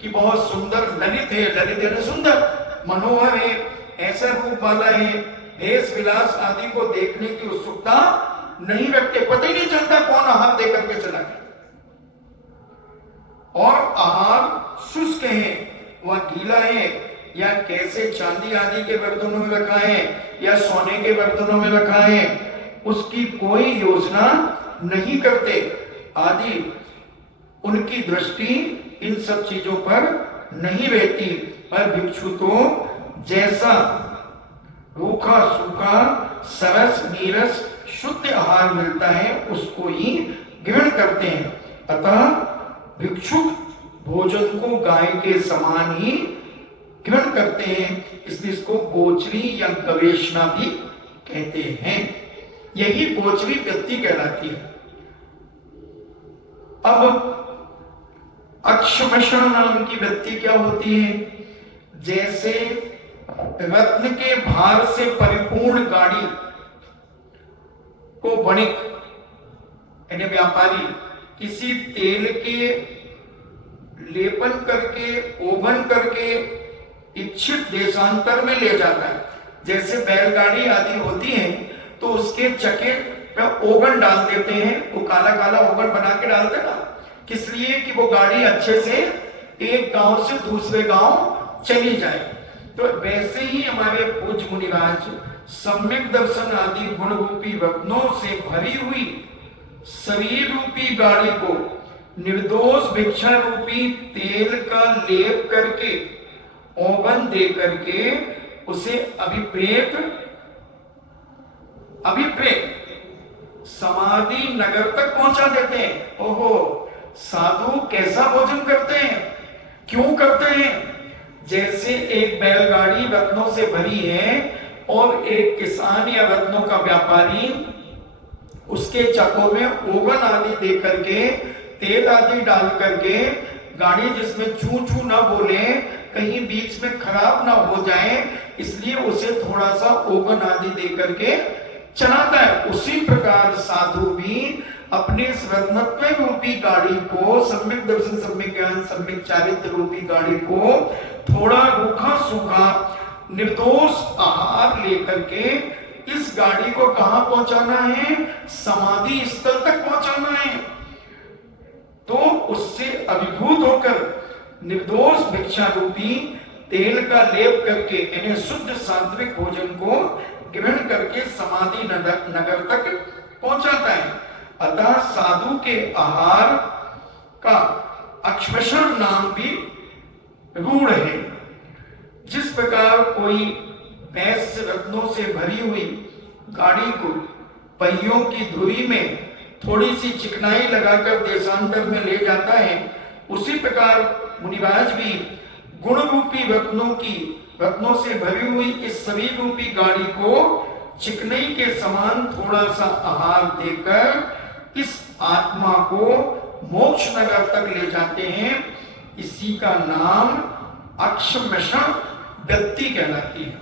कि बहुत सुंदर ललित है, ललित है सुंदर, मनोहर है, ऐसा रूप वाला है, भेष विलास आदि को देखने की उत्सुकता नहीं रखते। पता ही नहीं चलता कौन आहार दे करके चला गया, और आहार शुष्क है, वह गीला है, या कैसे चांदी आदि के बर्तनों में रखा है या सोने के बर्तनों में रखा है, उसकी कोई योजना नहीं करते आदि। उनकी दृष्टि इन सब चीजों पर नहीं रहती। पर भिक्षु तो जैसा रूखा सूखा सरस नीरस शुद्ध आहार मिलता है उसको ही ग्रहण करते हैं। अतः भिक्षुक भोजन को गाय के समान ही ग्रहण करते हैं, इसलिए इसको गोचरी या गवेषणा भी कहते हैं। यही गोचरी व्यक्ति कहलाती है। अब अक्षमषण नाम की व्यक्ति क्या होती है? जैसे रत्न के भार से परिपूर्ण गाड़ी को वणिक यानी व्यापारी किसी तेल के लेपन करके ओवन करके इच्छित देशांतर में ले जाता है। जैसे बैलगाड़ी आदि होती है तो उसके चके पर ओवन डाल देते हैं, वो काला काला ओवन बना के डालते ना, किस लिए कि वो गाड़ी अच्छे से एक गांव से दूसरे गांव चली जाए। तो वैसे ही हमारे पूज्य मुनिराज सम्यक दर्शन आदि गुण रूपी रत्नों से भरी हुई शरीर रूपी गाड़ी को निर्दोष भिक्षा रूपी तेल का लेप करके ओवन दे करके उसे अभिप्रेत समाधि नगर तक पहुंचा देते हैं। ओहो, साधु कैसा भोजन करते हैं, क्यों करते हैं? जैसे एक बैलगाड़ी रत्नों से भरी है और एक किसान या रत्नों का व्यापारी उसके चकों में ओवन आदि दे करके, तेल आदि डाल करके, गाड़ी जिसमें चू चू ना बोले, कहीं बीच में खराब ना हो जाए, इसलिए उसे थोड़ा सा ओवन आदि दे करके चलाता है। उसी प्रकार साधु भी अपने रत्नत्व रूपी गाड़ी को, सम्यक दर्शन, सम्यक ज्ञान, सम्यक चारित्र रूपी गाड़ी को थोड़ा रूखा सूखा निर्दोष आहार लेकर के इस गाड़ी को कहां पहुंचाना है? समाधि स्थल तक पहुंचाना है। तो उससे अभिभूत होकर निर्दोष भिक्षा रूपी तेल का लेप करके इन्हें शुद्ध सात्विक भोजन को ग्रहण करके समाधि नगर तक पहुंचाता है। अतः साधु के आहार का अक्षमषण नाम भी रूढ़ है। जिस प्रकार कोई भैंस रत्नों से भरी हुई गाड़ी को पहियों की धुरी में थोड़ी सी चिकनाई लगाकर देशांतर में ले जाता है, उसी प्रकार मुनिराज भी गुण रूपी रत्नों से भरी हुई इस शरीर रूपी गाड़ी को चिकनाई के समान थोड़ा सा आहार देकर इस आत्मा को मोक्ष नगर तक ले जाते हैं। इसी का नाम अक्षमषण व्यक्ति कहलाती है।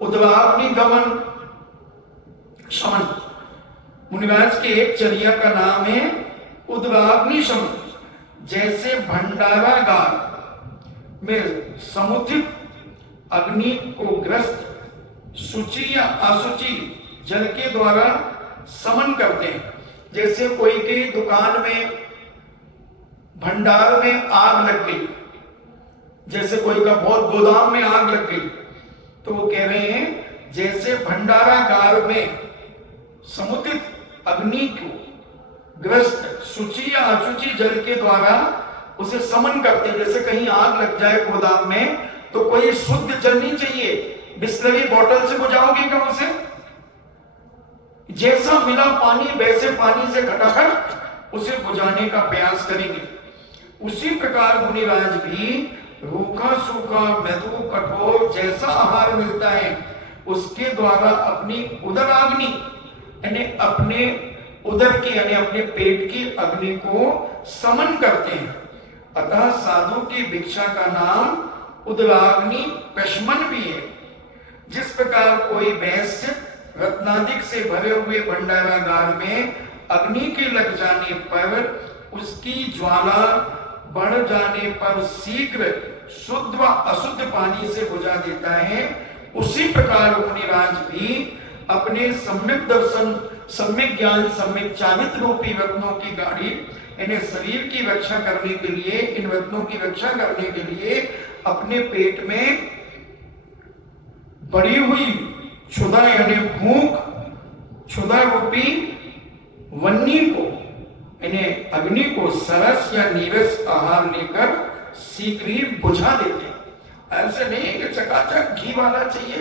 उद्वाग्नि गमन शमन, मुनिराज के एक चर्या का नाम है उद्वाग्नि शमन। जैसे भंडारागार में समुचित अग्नि को ग्रस्त शुचि या असुचि जल के द्वारा समन करते हैं। जैसे कोई की दुकान में, भंडार में आग लग गई, जैसे कोई का बहुत गोदाम में आग लग गई, तो वो कह रहे हैं जैसे भंडारागार में समुचित अग्नि को ग्रस्त शुचि या अशुचि जल के द्वारा उसे समन करते हैं। जैसे कहीं आग लग जाए गोदाम में, तो कोई शुद्ध जल नहीं चाहिए, बिस्लरी बोतल से बुझाओगे क्या उसे? जैसा मिला पानी वैसे पानी से खटाखट उसे बुझाने का प्रयास करेंगे। उसी प्रकार मुनिराज भी रूखा सूखा मृदु कठोर जैसा आहार मिलता है उसके द्वारा अपनी उदराग्नि यानी अपने उदर की यानी अपने पेट की अग्नि को समन करते हैं। अतः साधु की भिक्षा का नाम उदराग्नि प्रशमन भी है। जिस प्रकार कोई वैश्य रत्नादिक से भरे हुए भंडारागार में अग्नि के लग जाने पर उसकी ज्वाला बढ़ जाने पर शीघ्र शुद्ध व अशुद्ध पानी से बुझा देता है, उसी प्रकार मुनिराज भी अपने सम्यक दर्शन, सम्यक ज्ञान, सम्यक चारित्र रूपी रत्नों की गाड़ी, इन्हें शरीर की रक्षा करने के लिए, इन रत्नों की रक्षा करने के लिए अपने पेट में बढ़ी हुई क्षुधा यानी भूख, क्षुधा रूपी वन्नी को, इन्हें अग्नि को सरस या नीरस आहार लेकर शीघ्र ही बुझा देते हैं। ऐसे नहीं है कि चकाचक घी वाला चाहिए,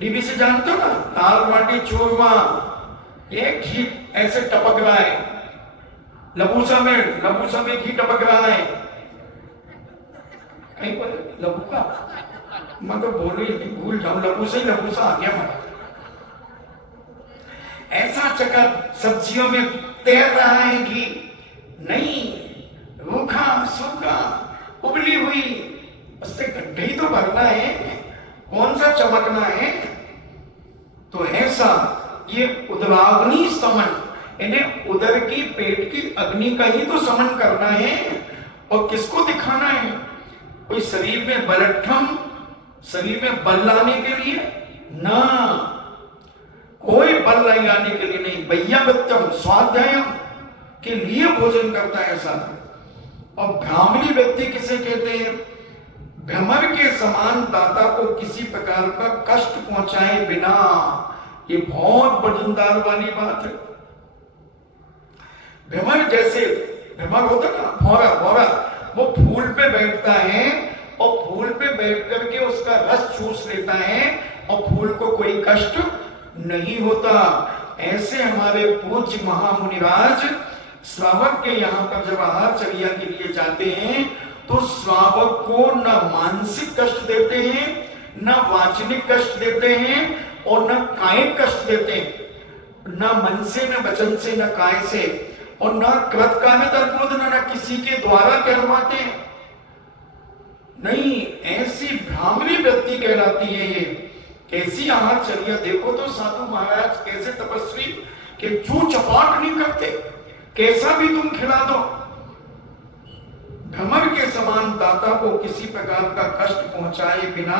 डीबीसी जानते हो ना, दाल बाटी चूरमा, ये घी ऐसे टपक रहा है, लबूसा में घी टपक रहा है। कहीं पर लबूका, मैं तो बोलू ही नहीं, भूल जाऊं, लबूसा आ गया मैं। ऐसा चकर सब्जियों में तैर रहा है घी, नहीं, रूखा सूखा उबली हुई, उससे गड्ढे ही तो भरना है, कौन सा चमकना है। तो ऐसा ये उदराग्नि समन, इन्हें उदर की पेट की अग्नि का ही तो समन करना है। और किसको दिखाना है? कोई शरीर में बलट्ठम, शरीर में बल लाने के लिए ना, कोई बल लाने के लिए नहीं, वैयावत्यम स्वाध्यायम के लिए भोजन करता है ऐसा। और ब्राह्मणी व्यक्ति किसे कहते हैं? भ्रमर के समान दाता को किसी प्रकार का कष्ट पहुंचाए बिना। ये बहुत वजनदार वाली बात है। भ्रमर जैसे, भ्रमर होता ना, भौरा, वो फूल पे बैठता है और फूल पे बैठ करके उसका रस चूस लेता है और फूल को कोई कष्ट नहीं होता। ऐसे हमारे पूज्य महामुनिराज श्रावक के यहाँ पर जब आहारचर्या के लिए जाते हैं तो श्रावक को न मानसिक कष्ट देते हैं, न वाचनिक कष्ट देते हैं और न कायिक कष्ट देते हैं, न मन से, न वचन से, न काय से, और न कृतकामित अर्बुद, न किसी के द्वारा कहलवाते हैं। नहीं, ऐसी भ्रामरी व्यक्ति कहलाती है ये। कैसी आहारचर्या देखो तो साधु महाराज कैसे तपस्वी के चू चपाट नहीं करते, कैसा भी तुम खिला दो। भ्रमर के समान दाता को किसी प्रकार का कष्ट पहुंचाए बिना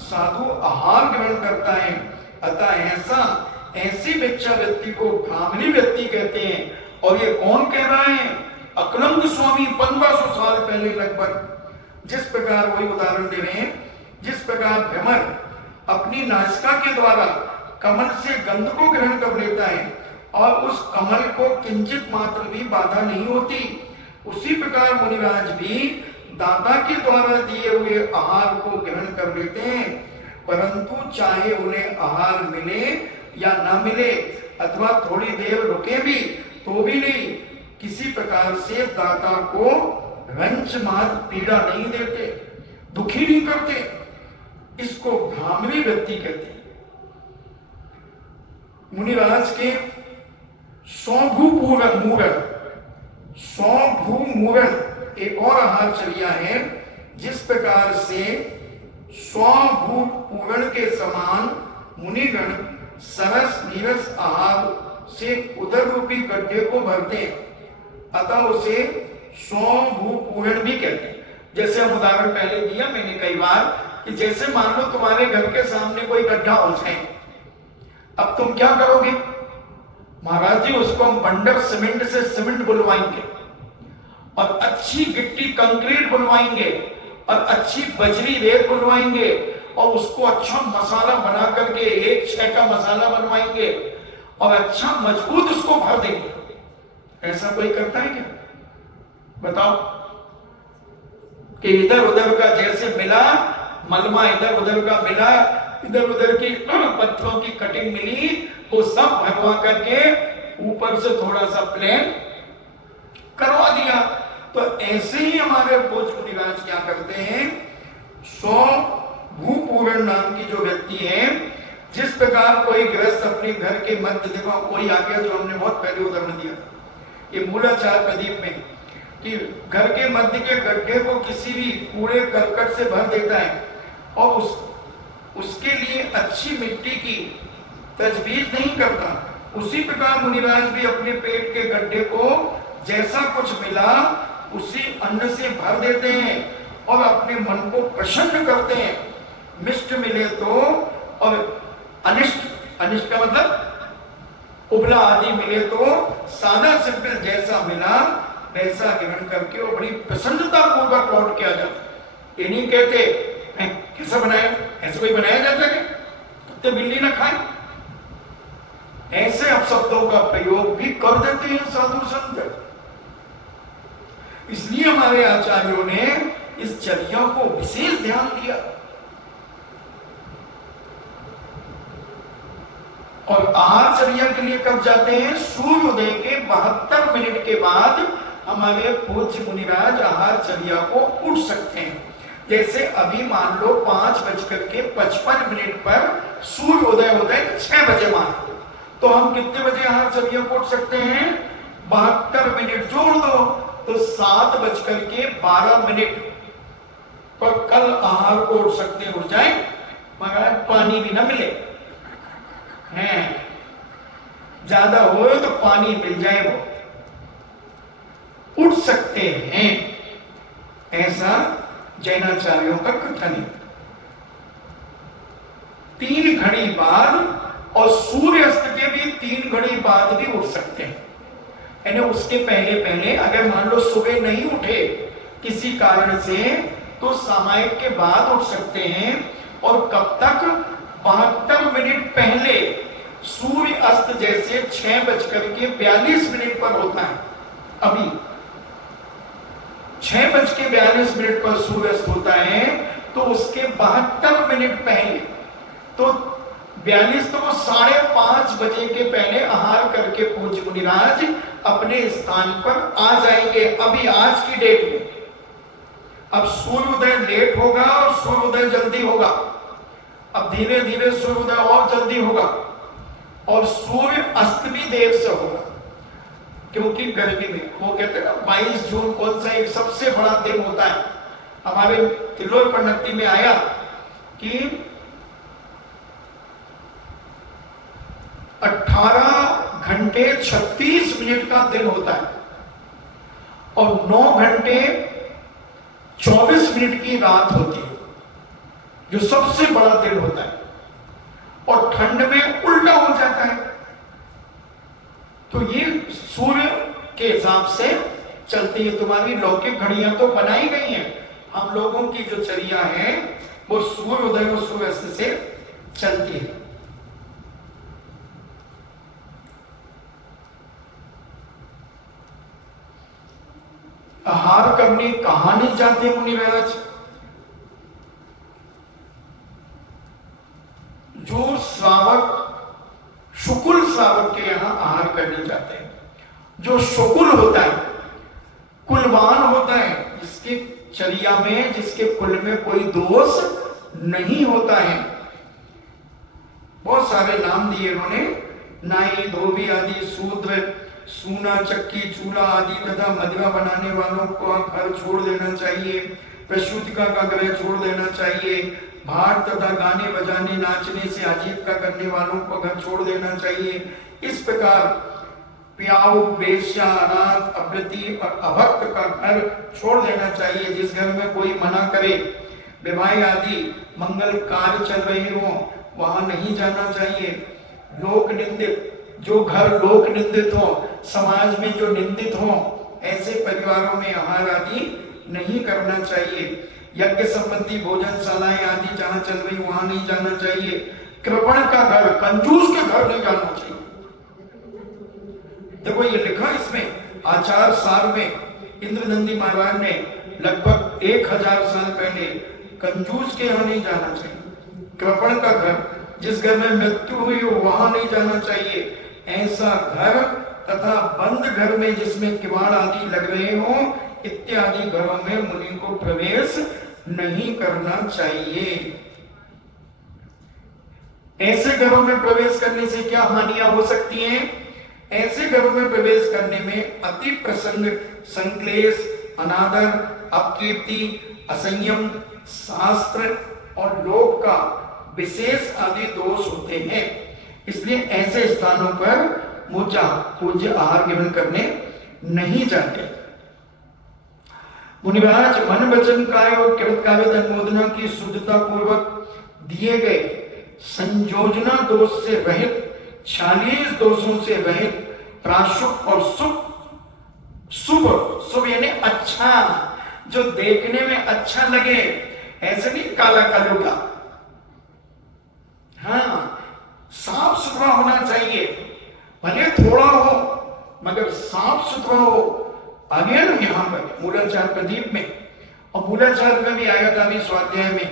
साधु आहार ग्रहण करता है। अतः ऐसी भिक्षा व्यक्ति को भ्रामरी व्यक्ति कहते हैं। और ये कौन कह रहा है? अकलंद स्वामी 1500 साल पहले लगभग। जिस प्रकार वही उदाहरण दे रहे हैं, जिस प्रकार भ्रमर अपनी नासिका के द्वारा कमल से गंध को ग्रहण कर लेता है और उस कमल को किंचित मात्र भी बाधा नहीं होती, उसी प्रकार मुनिराज भी दाता के द्वारा दिए हुए आहार को ग्रहण कर लेते हैं। परंतु चाहे उन्हें आहार मिले या ना मिले अथवा थोड़ी देर रुके भी तो भी नहीं, किसी प्रकार से दाता को रंच मात्र पीड़ा नहीं देते, दुखी नहीं करते। इसको भ्रामरी व्यक्ति कहते हैं। मुनिराज के सौभू मूरण एक और आहारचर्या है। जिस प्रकार से स्वभू पूरण के समान मुनिगण सरस नीरस आहार से उदर रूपी गड्ढे को भरते हैं, अतः उसे स्वभू पूरण भी कहते हैं। जैसे हम उदाहरण पहले दिया मैंने कई बार कि जैसे मान लो तुम्हारे घर के सामने कोई गड्ढा हो जाए, अब तुम क्या करोगे? महाराज जी उसको हम बंडर सीमेंट से सीमेंट बुलवाएंगे और अच्छी गिट्टी कंक्रीट बुलवाएंगे और अच्छी बजरी रेत बुलवाएंगे और उसको अच्छा मसाला बना करके 1/6 का मसाला बनवाएंगे और अच्छा मजबूत उसको भर देंगे। ऐसा कोई करता है क्या? बताओ कि इधर उधर का जैसे मिला मलमा, इधर उधर का मिला, इधर उधर की पत्थरों की कटिंग मिली, वो सब भरवा करके ऊपर से थोड़ा सा प्लेन करवा दिया। तो ऐसे ही हमारे पूज्य मुनिराज क्या करते हैं, भूपूरण नाम की जो व्यक्ति है, जिस प्रकार कोई गृहस्थ अपने घर के मध्य, देखो कोई आ गया जो हमने बहुत पहले उदाहरण दिया था, ये मूलाचार प्रदीप में, कि घर के मध्य के गड्ढे को किसी भी कूड़े करकट से भर देता है और उसके लिए अच्छी मिट्टी की तजवीज नहीं करता। उसी प्रकार मुनिराज भी अपने पेट के गड्ढे को जैसा कुछ मिला उसी अन्न से भर देते हैं और अपने मन को प्रसन्न करते हैं। मिष्ट मिले तो और अनिष्ट का मतलब उबला आदि मिले तो सादा सिंपल जैसा मिला वैसा ग्रहण करके वो बड़ी प्रसन्नता पूर्वक लौट के आ जाता। ये नहीं कहते कैसा बनाया, ऐसे कोई बनाया जाता है तो बिल्ली ना खाए, ऐसे अपशब्दों का प्रयोग भी कर देते हैं साधु संत। इसलिए हमारे आचार्यों ने इस चर्या को विशेष ध्यान दिया। और आहारचर्या के लिए कब जाते हैं? सूर्योदय के 72 मिनट के बाद हमारे पूज्य मुनिराज आहारचर्या को उठ सकते हैं। जैसे अभी मान लो 5:55 पर सूर्योदय होता है, 6 बजे मान लो, तो हम कितने बजे आहारचर्या को उठ सकते हैं? 72 मिनट जोड़ दो तो 7:12 पर कल आहार को उठ सकते हैं। उठ जाए मगर पानी भी ना मिले हैं, ज्यादा हो तो पानी मिल जाए वो उठ सकते हैं, ऐसा जैनाचार्यों का कथन है। 3 घड़ी बाद और सूर्यास्त के भी 3 घड़ी बाद भी उठ सकते हैं। यानी उसके पहले पहले अगर मान लो सुबह नहीं उठे किसी कारण से तो सामायिक के बाद उठ सकते हैं। और कब तक? 72 मिनट पहले सूर्य अस्त जैसे 6:42 पर होता है। अभी 6:42 पर सूर्यास्त होता है तो उसके 72 मिनट पहले, तो 42 तो 5:30 बजे के पहले आहार करके पूज्य मुनिराज अपने स्थान पर आ जाएंगे। अभी आज की डेट में अब सूर्योदय लेट होगा और सूर्योदय जल्दी होगा। अब धीरे धीरे सूर्योदय और जल्दी होगा और सूर्य अस्त भी देर से होगा, क्योंकि गर्मी में वो कहते हैं ना 22 जून कौन सा एक सबसे बड़ा दिन होता है। हमारे तिलोर पंडित में आया कि 18 घंटे 36 मिनट का दिन होता है और 9 घंटे 24 मिनट की रात होती है, जो सबसे बड़ा दिन होता है। और ठंड में उल्टा हो जाता है। तो ये सूर्य के हिसाब से चलती है। तुम्हारी लौकिक घड़ियां तो बनाई गई हैं, हम लोगों की जो चर्या है वो सूर्योदय और सूर्यास्त से चलती है। आहार करने कहां नहीं जाते मुनिराज? जो श्रावक शुकुल श्रावक के यहां आहार करने जाते हैं, जो शुकुल होता है, कुलवान होता है, जिसकी चर्या में, जिसके कुल में कोई दोष नहीं होता है। बहुत सारे नाम दिए उन्होंने, नाई, धोबी आदि, शूद्र, सूना, चक्की, चूल्हा आदि तथा मदिरा बनाने वालों को घर छोड़ देना चाहिए, प्रसूतिका का ग्रह छोड़ देना चाहिए, भाट तथा गाने बजाने नाचने से आजीविका करने वालों को घर छोड़ देना चाहिए। इस प्रकार प्याऊ, वेश्या, अनाथ, अवृति और अभक्त का घर छोड़ देना चाहिए। जिस घर में कोई मना करे, विवाह आदि मंगल कार्य चल रहे हो, वहां नहीं जाना चाहिए। लोक निंदित, जो घर लोक निंदित हो, समाज में जो निंदित हो, ऐसे परिवारों में आहार आदि नहीं करना चाहिए। यज्ञ संबंधी भोजनशालाएं आदि जहां चल रही वहां नहीं जाना चाहिए। कृपण का घर, कंजूस के घर नहीं जाना चाहिए। देखो ये लिखा इसमें, आचार सार में इंद्रनंदी महाराज ने लगभग 1000 साल पहले कंजूस के यहाँ नहीं जाना चाहिए। कृपण का घर, जिस घर में मृत्यु हुई हो वहां नहीं जाना चाहिए। ऐसा घर तथा बंद घर में जिसमें किवाड़ आदि लग रहे हो इत्यादि घरों में मुनि को प्रवेश नहीं करना चाहिए। ऐसे घरों में प्रवेश करने से क्या हानियां हो सकती हैं? ऐसे घरों में प्रवेश करने में अति प्रसंग, संक्लेश, अनादर, अपकीर्ति, असंयम, शास्त्र और लोक का विशेष आदि दोष होते हैं। इसलिए ऐसे स्थानों पर पूज्य आहार ग्रहण करने नहीं जाते। मुनिराज मन, वचन, काय और कृत कार्य अनुमोदना की शुद्धता पूर्वक दिए गए संयोजना दोष से रहित, 46 दोषों से रहित, प्राशुभ और शुभ यानी अच्छा, जो देखने में अच्छा लगे, ऐसे नहीं काला कलुगा, हाँ साफ सुथरा होना चाहिए, भले थोड़ा हो मगर साफ सुथरा हो। आगे ना यहाँ पर मूलाचार प्रदीप में और मूलाचार में भी आया था अभी स्वाध्याय में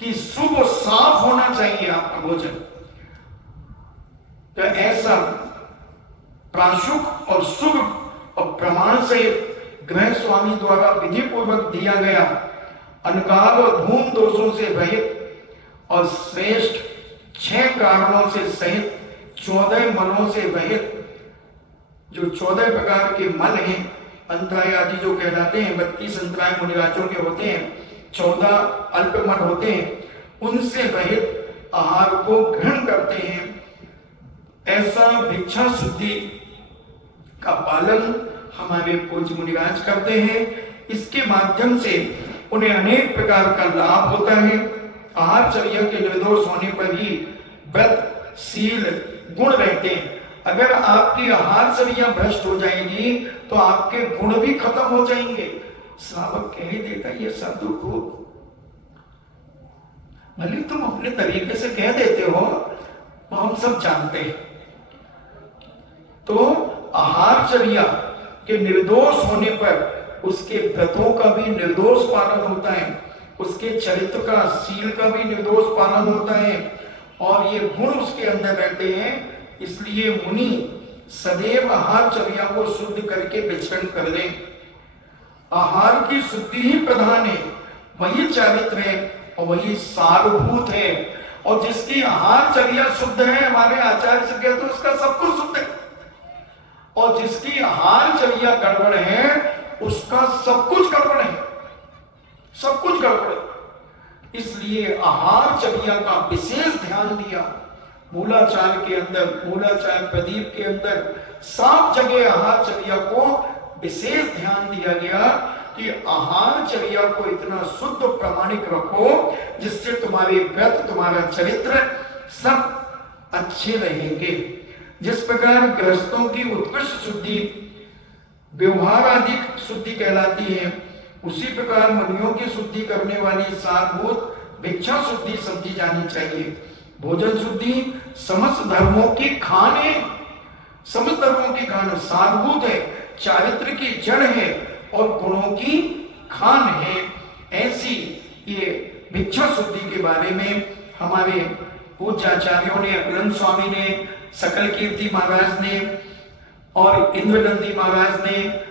कि शुभ साफ होना चाहिए आपका भोजन। तो ऐसा प्राशुभ और शुभ और प्रमाण से गृह स्वामी द्वारा विधि पूर्वक दिया गया अनकाल और धूम दोषों से रहित और श्रेष्ठ 6 कारणों से सहित 14 मलों से रहित, जो 14 प्रकार के मल हैं, अंतराय आदि जो कहलाते हैं, 32 अंतराय मुनिराजों के होते हैं, 14 अल्प मल होते हैं, उनसे रहित आहार को ग्रहण करते हैं। ऐसा भिक्षा शुद्धि का पालन हमारे पूज्य मुनिराज करते हैं। इसके माध्यम से उन्हें अनेक प्रकार का लाभ होता है। आहारचर्या के निर्दोष होने पर ही व्रत, शील, गुण रहते हैं। अगर आपकी आहारचर्या भ्रष्ट हो जाएगी तो आपके गुण भी खत्म हो जाएंगे। श्रावक कह ही देगा ये साधु को, भले तुम अपने तरीके से कह देते हो, तो हम सब जानते हैं। तो आहारचर्या के निर्दोष होने पर उसके व्रतों का भी निर्दोष पालन होता है, उसके चरित्र का, शील का भी निर्दोष पालन होता है, और ये गुण उसके अंदर रहते हैं। इसलिए मुनि सदैव आहारचर्या को शुद्ध करके विचरण कर लें। आहार की शुद्धि ही प्रधान है, वही चारित्र है और वही सारभूत है। और जिसकी आहारचर्या शुद्ध है, हमारे आचार्य से कहते, तो उसका सब कुछ शुद्ध है, और जिसकी आहारचर्या गड़बड़ है उसका सब कुछ गड़बड़ है, सब कुछ गड़बड़ है। इसलिए आहारचर्या का विशेष ध्यान दिया। मूलाचार के अंदर, मूलाचार प्रदीप के अंदर 7 जगह आहारचर्या को विशेष ध्यान दिया गया कि आहारचर्या को इतना शुद्ध प्रामाणिक रखो जिससे तुम्हारे व्रत, तुम्हारा चरित्र सब अच्छे रहेंगे। जिस प्रकार गृहस्थों की उत्कृष्ट शुद्धि व्यवहार आदि शुद्धि कहलाती है, उसी प्रकार मुनियों की शुद्धि करने वाली सारभूत भिक्षा शुद्धि समझी जानी चाहिए। भोजन शुद्धि समस्त धर्मों की खान है, समस्त धर्मों की खान सारभूत है, चारित्र की जड़ है और गुणों की खान है। ऐसी ये भिक्षा शुद्धि के बारे में हमारे पूज्य आचार्यों ने, अग्रंथ स्वामी ने, सकल कीर्ति महाराज ने और इंद्रनंदी महाराज ने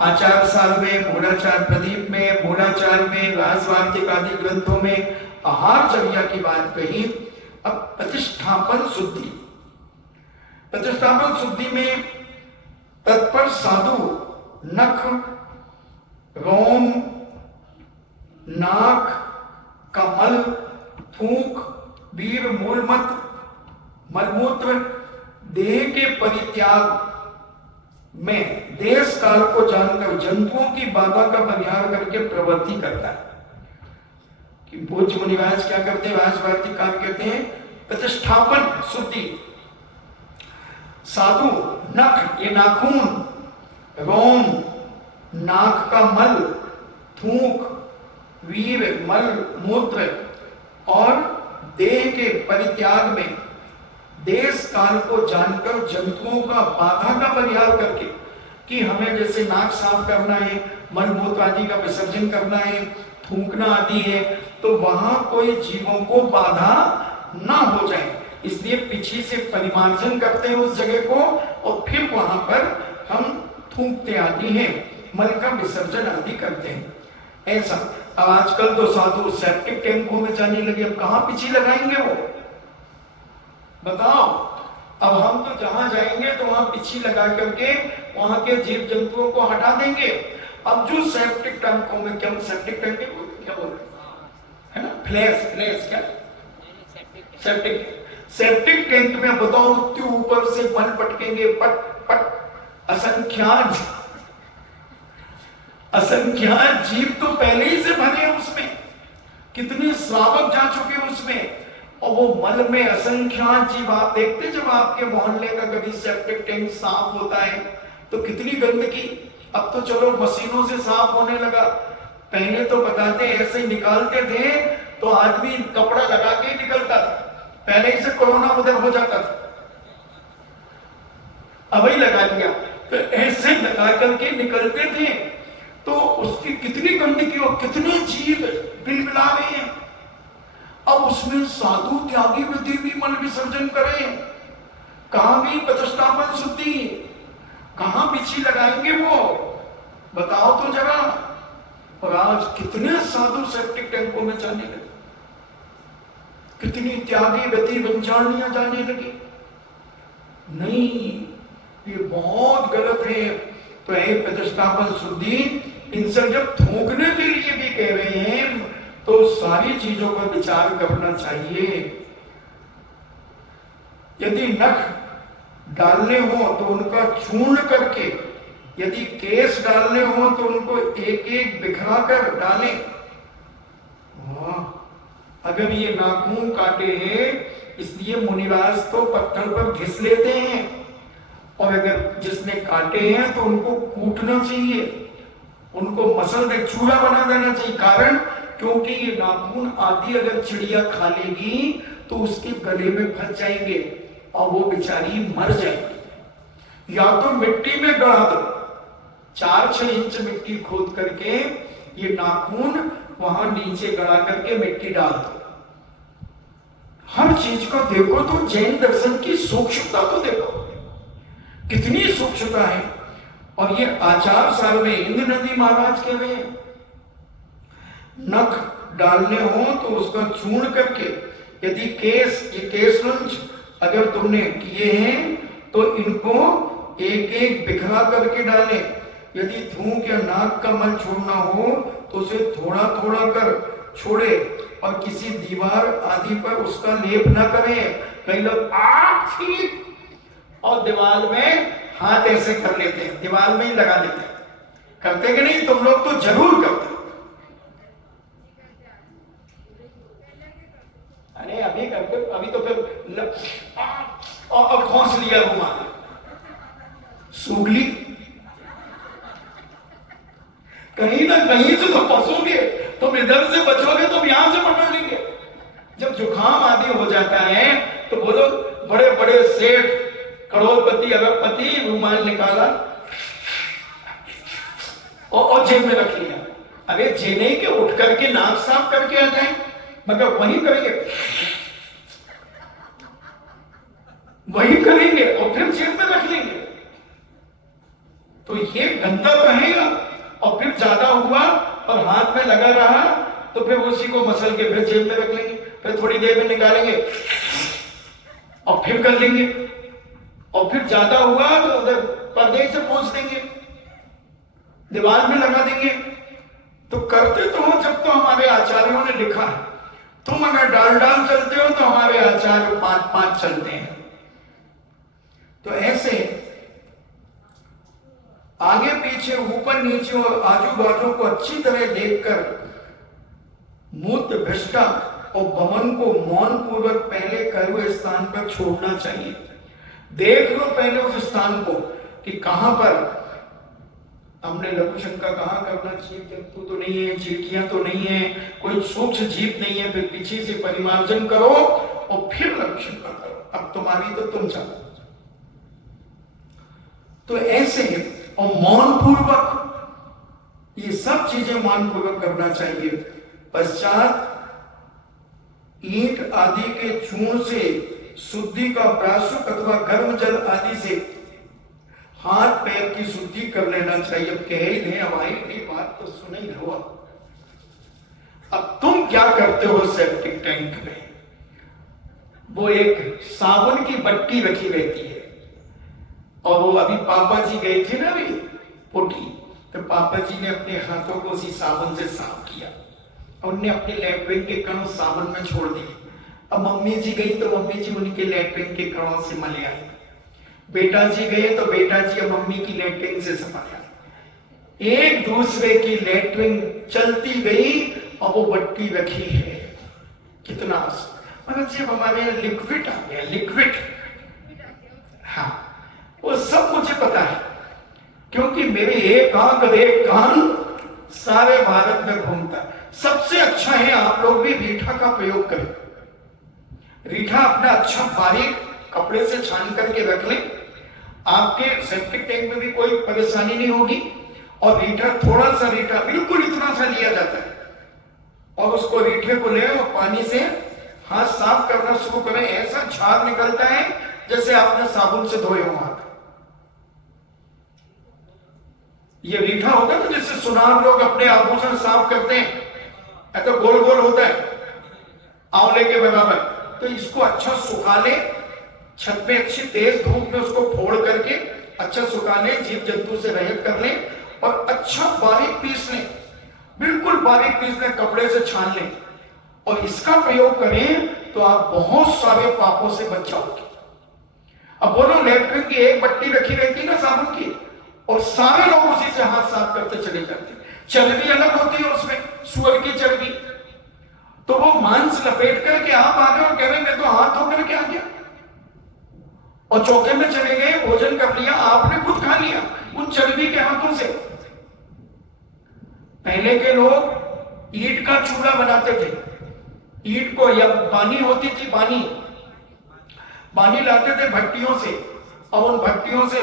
आचार सार में, मूलाचार प्रदीप में, मूलाचार में, राजवार्तिक आदि ग्रंथों में आहारचर्या की बात कही। अब प्रतिष्ठापन शुद्धि, प्रतिष्ठापन शुद्धि में तत्पर साधु नख, रोम, नाक का मल, थूक, वीर, मूलमत, मलमूत्र, देह के परित्याग में देश काल को जानकर जंतुओं की बाधा का परिहार करके प्रवृत्ति करता है। कि पूज्य मुनिराज क्या करते हैं, राजवार्तिक काल कहते हैं प्रतिष्ठापन शुद्धि। साधु नख, ये नाखून, रोम, नाक का मल, थूक, वीर, मल मूत्र और देह के परित्याग में देश काल को जानकर जंतुओं का बाधा का परिहार करके, कि हमें जैसे नाक साफ करना है, मल मूत्र आदि का विसर्जन करना है, थूकना आदि है, तो वहां कोई जीवों को बाधा ना हो जाए, इसलिए पीछे से परिमार्जन करते हैं उस जगह को और फिर वहां पर हम थूकते आदि हैं, मल का विसर्जन आदि करते हैं। ऐसा अब आजकल तो साधु सेप्टिक टैंकों में जाने लगे, अब कहां पीछे लगाएंगे वो बताओ। अब हम तो जहां जाएंगे तो वहां पिछी लगा करके वहां के जीव जंतुओं को हटा देंगे। अब जो सेप्टिक टैंकों में, क्या सेप्टिक टैंक क्या बोलते है ना, फ्लैश क्या सेप्टिक टैंक में बताओ, इतने ऊपर से मल पटकेंगे, पट पट, असंख्यात जीव तो पहले ही से भरे उसमें, कितने श्रावक जा चुके उसमें, और वो मल में असंख्यात जीव। आप देखते जब आपके मोहल्ले का कभी सेप्टिक टैंक साफ होता है तो कितनी गंदगी। अब तो चलो मशीनों से साफ होने लगा, पहले तो बताते ऐसे निकालते थे तो आदमी कपड़ा लगा के निकलता था, पहले ही से कोरोना उधर हो जाता था, अब ही लगा लिया, तो ऐसे लगा करके निकलते थे, तो उसकी कितनी गंदगी और कितने जीव बिलबिला रहे हैं। अब उसमें साधु त्यागी विधि भी मन विसर्जन करें, कहां भी प्रतिष्ठापन शुद्धि, कहां बिछी लगाएंगे वो बताओ तो जरा। और आज कितने साधु सेप्टिक टैंकों में जाने लगे, कितनी त्यागी विधि वंचाणियां जाने लगी। नहीं, ये बहुत गलत है। तो एक प्रतिष्ठापन शुद्धि, इनसे जब थूकने के लिए भी कह रहे हैं तो सारी चीजों पर विचार करना चाहिए। यदि नख डालने हो तो उनका चूर्ण करके, यदि केस डालने हो तो उनको एक एक बिखरा कर डालें। अगर ये नाखून काटे हैं इसलिए मुनिराज तो पत्थर पर घिस लेते हैं, और अगर जिसने काटे हैं तो उनको कूटना चाहिए, उनको मसल दे, चूड़ा बना देना चाहिए। कारण क्योंकि ये नाखून आदि अगर चिड़िया खा लेगी तो उसके गले में फंस जाएंगे और वो बेचारी मर जाएगी। या तो मिट्टी में गड़ा दो, 4-6 इंच मिट्टी खोद करके ये नाखून वहां नीचे गड़ा करके मिट्टी डाल दो। हर चीज को देखो तो जैन दर्शन की सूक्ष्मता तो देखो, कितनी सूक्ष्मता है। और ये आचार साल में इंद्र नदी महाराज कह रहे हैं, नख डालने हो तो उसका चूर्ण करके, यदि ये केशरंज अगर तुमने किए हैं तो इनको एक एक बिखरा करके डाले। यदि थूक या नाक का मल छोड़ना हो तो उसे थोड़ा थोड़ा कर छोड़े और किसी दीवार आदि पर उसका लेप न करें। कई लोग और दीवार में हाथ ऐसे कर लेते हैं, दीवार में ही लगा देते हैं। करते कि नहीं? तुम लोग तो जरूर करते। अरे अभी करते, अभी तो फिर और खोस लिया रुमाल, सूख ली। कहीं ना कहीं से तो फंसोगे, तुम इधर से बचोगे तो यहां से पकड़ लेंगे। जब जुकाम आदि हो जाता है तो बोलो, बड़े बड़े सेठ, करोड़पति, अरबपति रुमाल निकाला और जेब में रख लिया। अरे जे नहीं के उठ करके नाक साफ करके आ जाए, मगर वही करेंगे, वही करेंगे और फिर जेब में रख लेंगे। तो ये गंदा रहेगा। और फिर ज्यादा हुआ और हाथ में लगा रहा तो फिर उसी को मसल के फिर जेब में रख लेंगे, फिर थोड़ी देर में निकालेंगे और फिर कर लेंगे। और फिर ज्यादा हुआ तो उधर पर्दे से पहुंच देंगे, दीवार में लगा देंगे। तो करते तो हो जब तो हमारे आचार्यों ने लिखा है। तुम अगर डाल डाल चलते हो तो हमारे आचार्य 5-5 चलते हैं। तो ऐसे आगे पीछे ऊपर नीचे और आजू बाजू को अच्छी तरह देखकर मूत्र भ्रष्टा और भवन को मौन पूर्वक पहले करे हुए स्थान पर छोड़ना चाहिए। देख लो पहले उस स्थान को कि कहां पर हमने लघु शंका कहां करना चाहिए। जंतु तो नहीं है, चींटियां तो नहीं है, कोई सूक्ष्म जीव नहीं है। फिर पीछे से परिमार्जन करो और फिर लघु शंका करो। अब तुम्हारी तो तुम चलो। तो ऐसे और मौन पूर्वक ये सब चीजें मौन पूर्वक करना चाहिए। पश्चात ईंट आदि के चूर्ण से शुद्धि का प्राशुक अथवा गर्म जल आदि से हाथ पैर की शुद्धि कर लेना चाहिए। अब कह ही नहीं, हमारी बात तो सुन ही लो। अब तुम क्या करते हो सेप्टिक टैंक में? वो एक साबुन की बट्टी रखी रहती है और वो अभी पापा जी गए थे ना अभी पुटी, तो पापा जी ने अपने हाथों को उसी साबुन से साफ किया और उन्हें अपने लैट्रिन के कण साबुन में छोड़ दिए। अब मम्मी जी गई तो मम्मी जी उनके लैट्रिन के कणों से मले आई। बेटा जी गए तो बेटा जी और मम्मी की लैट्रिन से सफाया। एक दूसरे की लैट्रिन चलती गई और वो बट्टी रखी है। कितना मतलब जब हमारे यहाँ लिक्विड आ गया, लिक्विड, हाँ वो सब मुझे पता है क्योंकि मेरे एक आंख और एक कान सारे भारत में घूमता है। सबसे अच्छा है आप लोग भी रीठा का प्रयोग करें। रीठा अपना अच्छा बारीक कपड़े से छान करके रख लें, आपके सेप्टिक टैंक में भी कोई परेशानी नहीं होगी। और रीठा, थोड़ा सा रीठा, बिल्कुल इतना सा लिया जाता है और उसको रीठे को ले और पानी से हाथ साफ करना शुरू करें। ऐसा झाग निकलता है जैसे आपने साबुन से धोए हो हाथ। ये रीठा होता है ना, जिससे सुनार लोग अपने आभूषण साफ करते हैं, ऐसा गोल गोल होता है आंवले के बराबर। तो इसको अच्छा सुखा ले, छत में अच्छी तेज धूप में उसको फोड़ करके अच्छा सुखा ले, जीव जंतु से रहित कर ले और अच्छा बारीक पीस ले, बिल्कुल बारीक पीस ले, कपड़े से छान ले और इसका प्रयोग करें तो आप बहुत सारे पापों से बच जाओगे। अब बोलो, लैट्रिन की एक बट्टी रखी रहती ना साबुन की और सारे लोग उसी से हाथ साफ करते चले जाते। चर्बी अलग होती है उसमें, सुअर की चर्बी, तो वो मांस लपेट करके आप आ गए और कह रहे मैं तो हाथ धो करके आ गया और चौके में चले गए, भोजन कर लिया, आपने खुद खा लिया उन चर्बी के हाथों से। पहले के लोग ईंट का चूल्हा बनाते थे। ईंट को, या पानी होती थी, पानी लाते थे भट्टियों से और उन भट्टियों से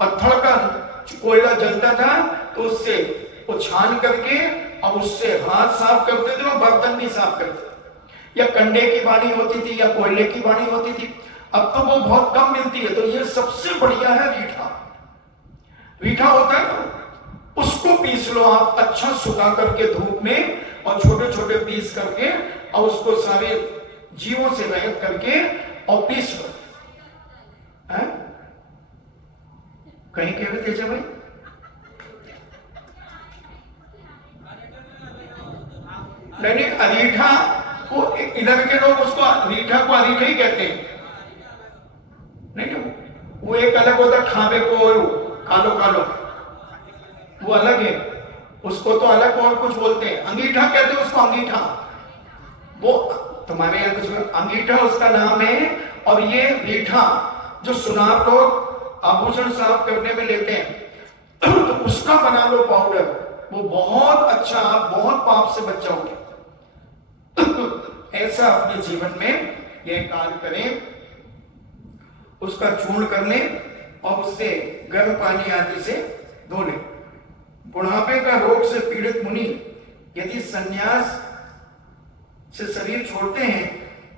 पत्थर का कोयला जलता था तो उससे वो छान करके और उससे हाथ साफ करते थे और बर्तन भी साफ करते थे। या कंडे की बाड़ी होती थी या कोयले की बाड़ी होती थी। अब तो वो बहुत कम मिलती है। तो ये सबसे बढ़िया है रीठा। रीठा होता है ना, उसको पीस लो आप अच्छा सुखा करके धूप में, और छोटे छोटे पीस करके और उसको सारे जीवों से रहित करके और पीस लो। कहीं कह रहे थे भाई? नहीं, अरीठा को इधर के लोग उसको रीठा को अरीठा ही कहते हैं। नहीं, वो एक अलग होता है, खाबे को कालो कालो, वो अलग है। उसको तो अलग और कुछ बोलते हैं, अंगीठा कहते हैं उसको, अंगीठा। वो तुम्हारे यहाँ कुछ अंगीठा उसका नाम है। और ये रीठा जो सुनार लोग आभूषण साफ करने में लेते हैं तो उसका बना लो पाउडर, वो बहुत अच्छा, आप बहुत पाप से बच जाओगे। ऐसा अपने जीवन में ये कार्य करें, उसका चूर्ण कर लें और उससे गर्म पानी आदि से धो लें। बुढ़ापे का रोग से पीड़ित मुनि यदि संन्यास से शरीर छोड़ते हैं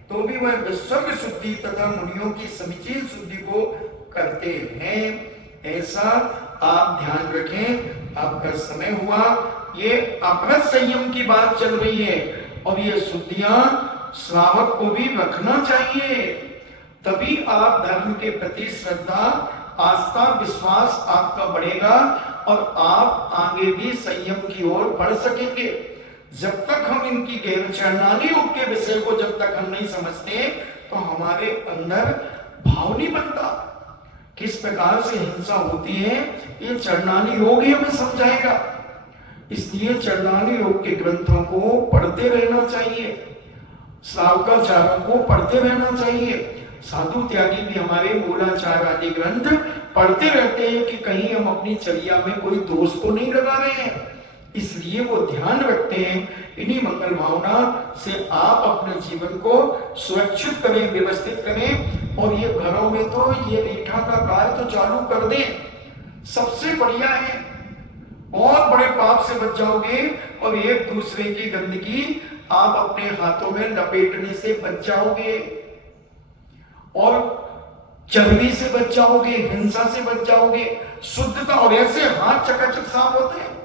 तो भी वह विस्वर्ग शुद्धि तथा मुनियों की समीचीन शुद्धि को करते हैं। ऐसा आप ध्यान रखें। आपका समय हुआ, ये अपरत संयम की बात चल रही है और ये शुद्धियां श्रावक को भी रखना चाहिए। तभी आप धर्म के प्रति श्रद्धा, आस्था, विश्वास आपका बढ़ेगा और आप आगे भी संयम की ओर बढ़ सकेंगे। जब तक हम इनकी गहन चरणानी योग के विषय को जब तक हम नहीं समझते तो हमारे अंदर भाव नहीं बनता। किस प्रकार से हिंसा होती है ये चरणानी योग ही हमें समझाएगा। इसलिए चरणानी योग के ग्रंथों को पढ़ते रहना चाहिए, श्रावकाचार्यों को पढ़ते रहना चाहिए। साधु त्यागी भी हमारे मूलाचार आदि ग्रंथ पढ़ते रहते हैं कि कहीं हम अपनी चर्या में कोई दोष तो नहीं लगा रहे हैं। इसलिए वो ध्यान रखते हैं। इन्हीं मंगल भावना से आप अपने जीवन को सुरक्षित करें, व्यवस्थित करें। और ये घरों में तो ये रीठा का कार्य तो चालू कर दें, सबसे बढ़िया है। बहुत बड़े पाप से बच जाओगे और एक दूसरे की गंदगी आप अपने हाथों में लपेटने से बच जाओगे और चर्बी से बच जाओगे, हिंसा से बच जाओगे, शुद्धता। और ऐसे हाथ चकाचक साफ होते हैं।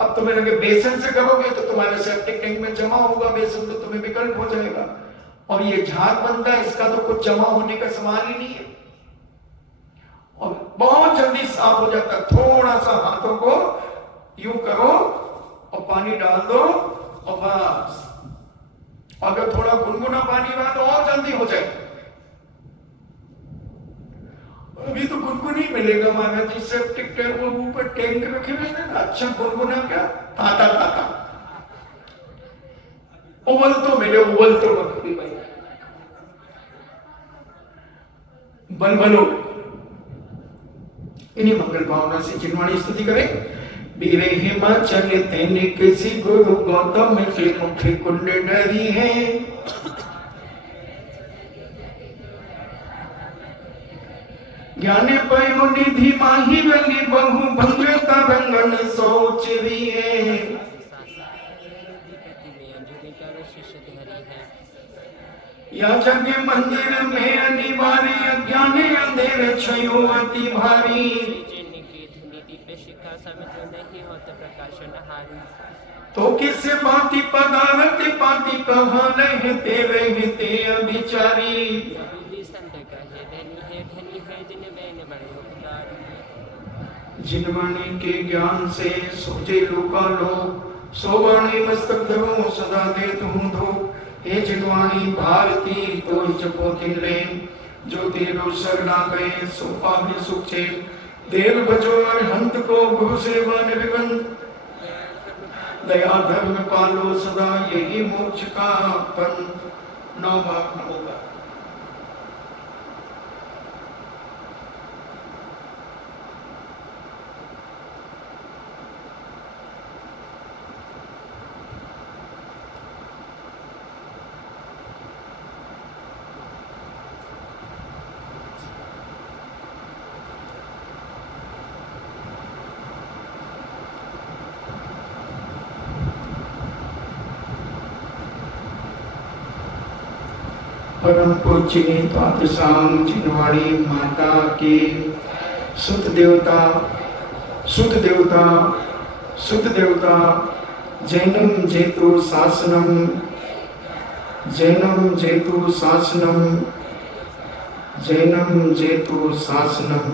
अब तुम्हें लगे बेसन से करोगे तो तुम्हारे सेप्टिक टैंक में जमा होगा बेसन, तो तुम्हें विकल्प हो जाएगा। और ये झाग बनता है, इसका तो कुछ जमा होने का सवाल ही नहीं है और बहुत जल्दी साफ हो जाता है। थोड़ा सा हाथों को यूं करो और पानी डाल दो और बस। अगर थोड़ा गुनगुना पानी हुआ तो और जल्दी हो जाए। अभी तो गुनगुन ही मिलेगा महाराज जी, सेप्टिक टैंक को ऊपर टैंक रखे हुए हैं ना, अच्छा गुनगुना क्या, ताता ताता उबल तो मिले, उबल तो बकरी भाई बलबलो। इन्हीं मंगल भावना से चिन्वाणी स्तुति करें। बीरे हिमाचल तेने किसी गुरु गौतम के मुख कुंड डरी है। ज्ञाने पयो निधि माही रंगी बहु भंग तरंगन सोच रही है। या जग मंदिर में अनिवार्य अज्ञाने अंधेरे छयो अति भारी। तो किस बाती पदार्थ पाती कहाँ रहते रहते अभिचारी। जिनवाणी के ज्ञान से सोचे लोका लोग, सोवाणी मस्तक धरो सदा दे तुम धो। हे जिनवाणी भारती तो जपो दिन ले, जो तेरो शरणा गए सो पावे सुख छे। देव बजो हंत को गुरु सेवा निर्विघ्न, दया धर्म पालो सदा यही मोक्ष का पन। नौ बार होगा। परम पूज्य द्वादशांग जिनवाणी माता के सुत देवता सुत देवता सुत देवता जैनम जेतु शासनम जैनम जेतु शासनम जैनम जेतु शासनम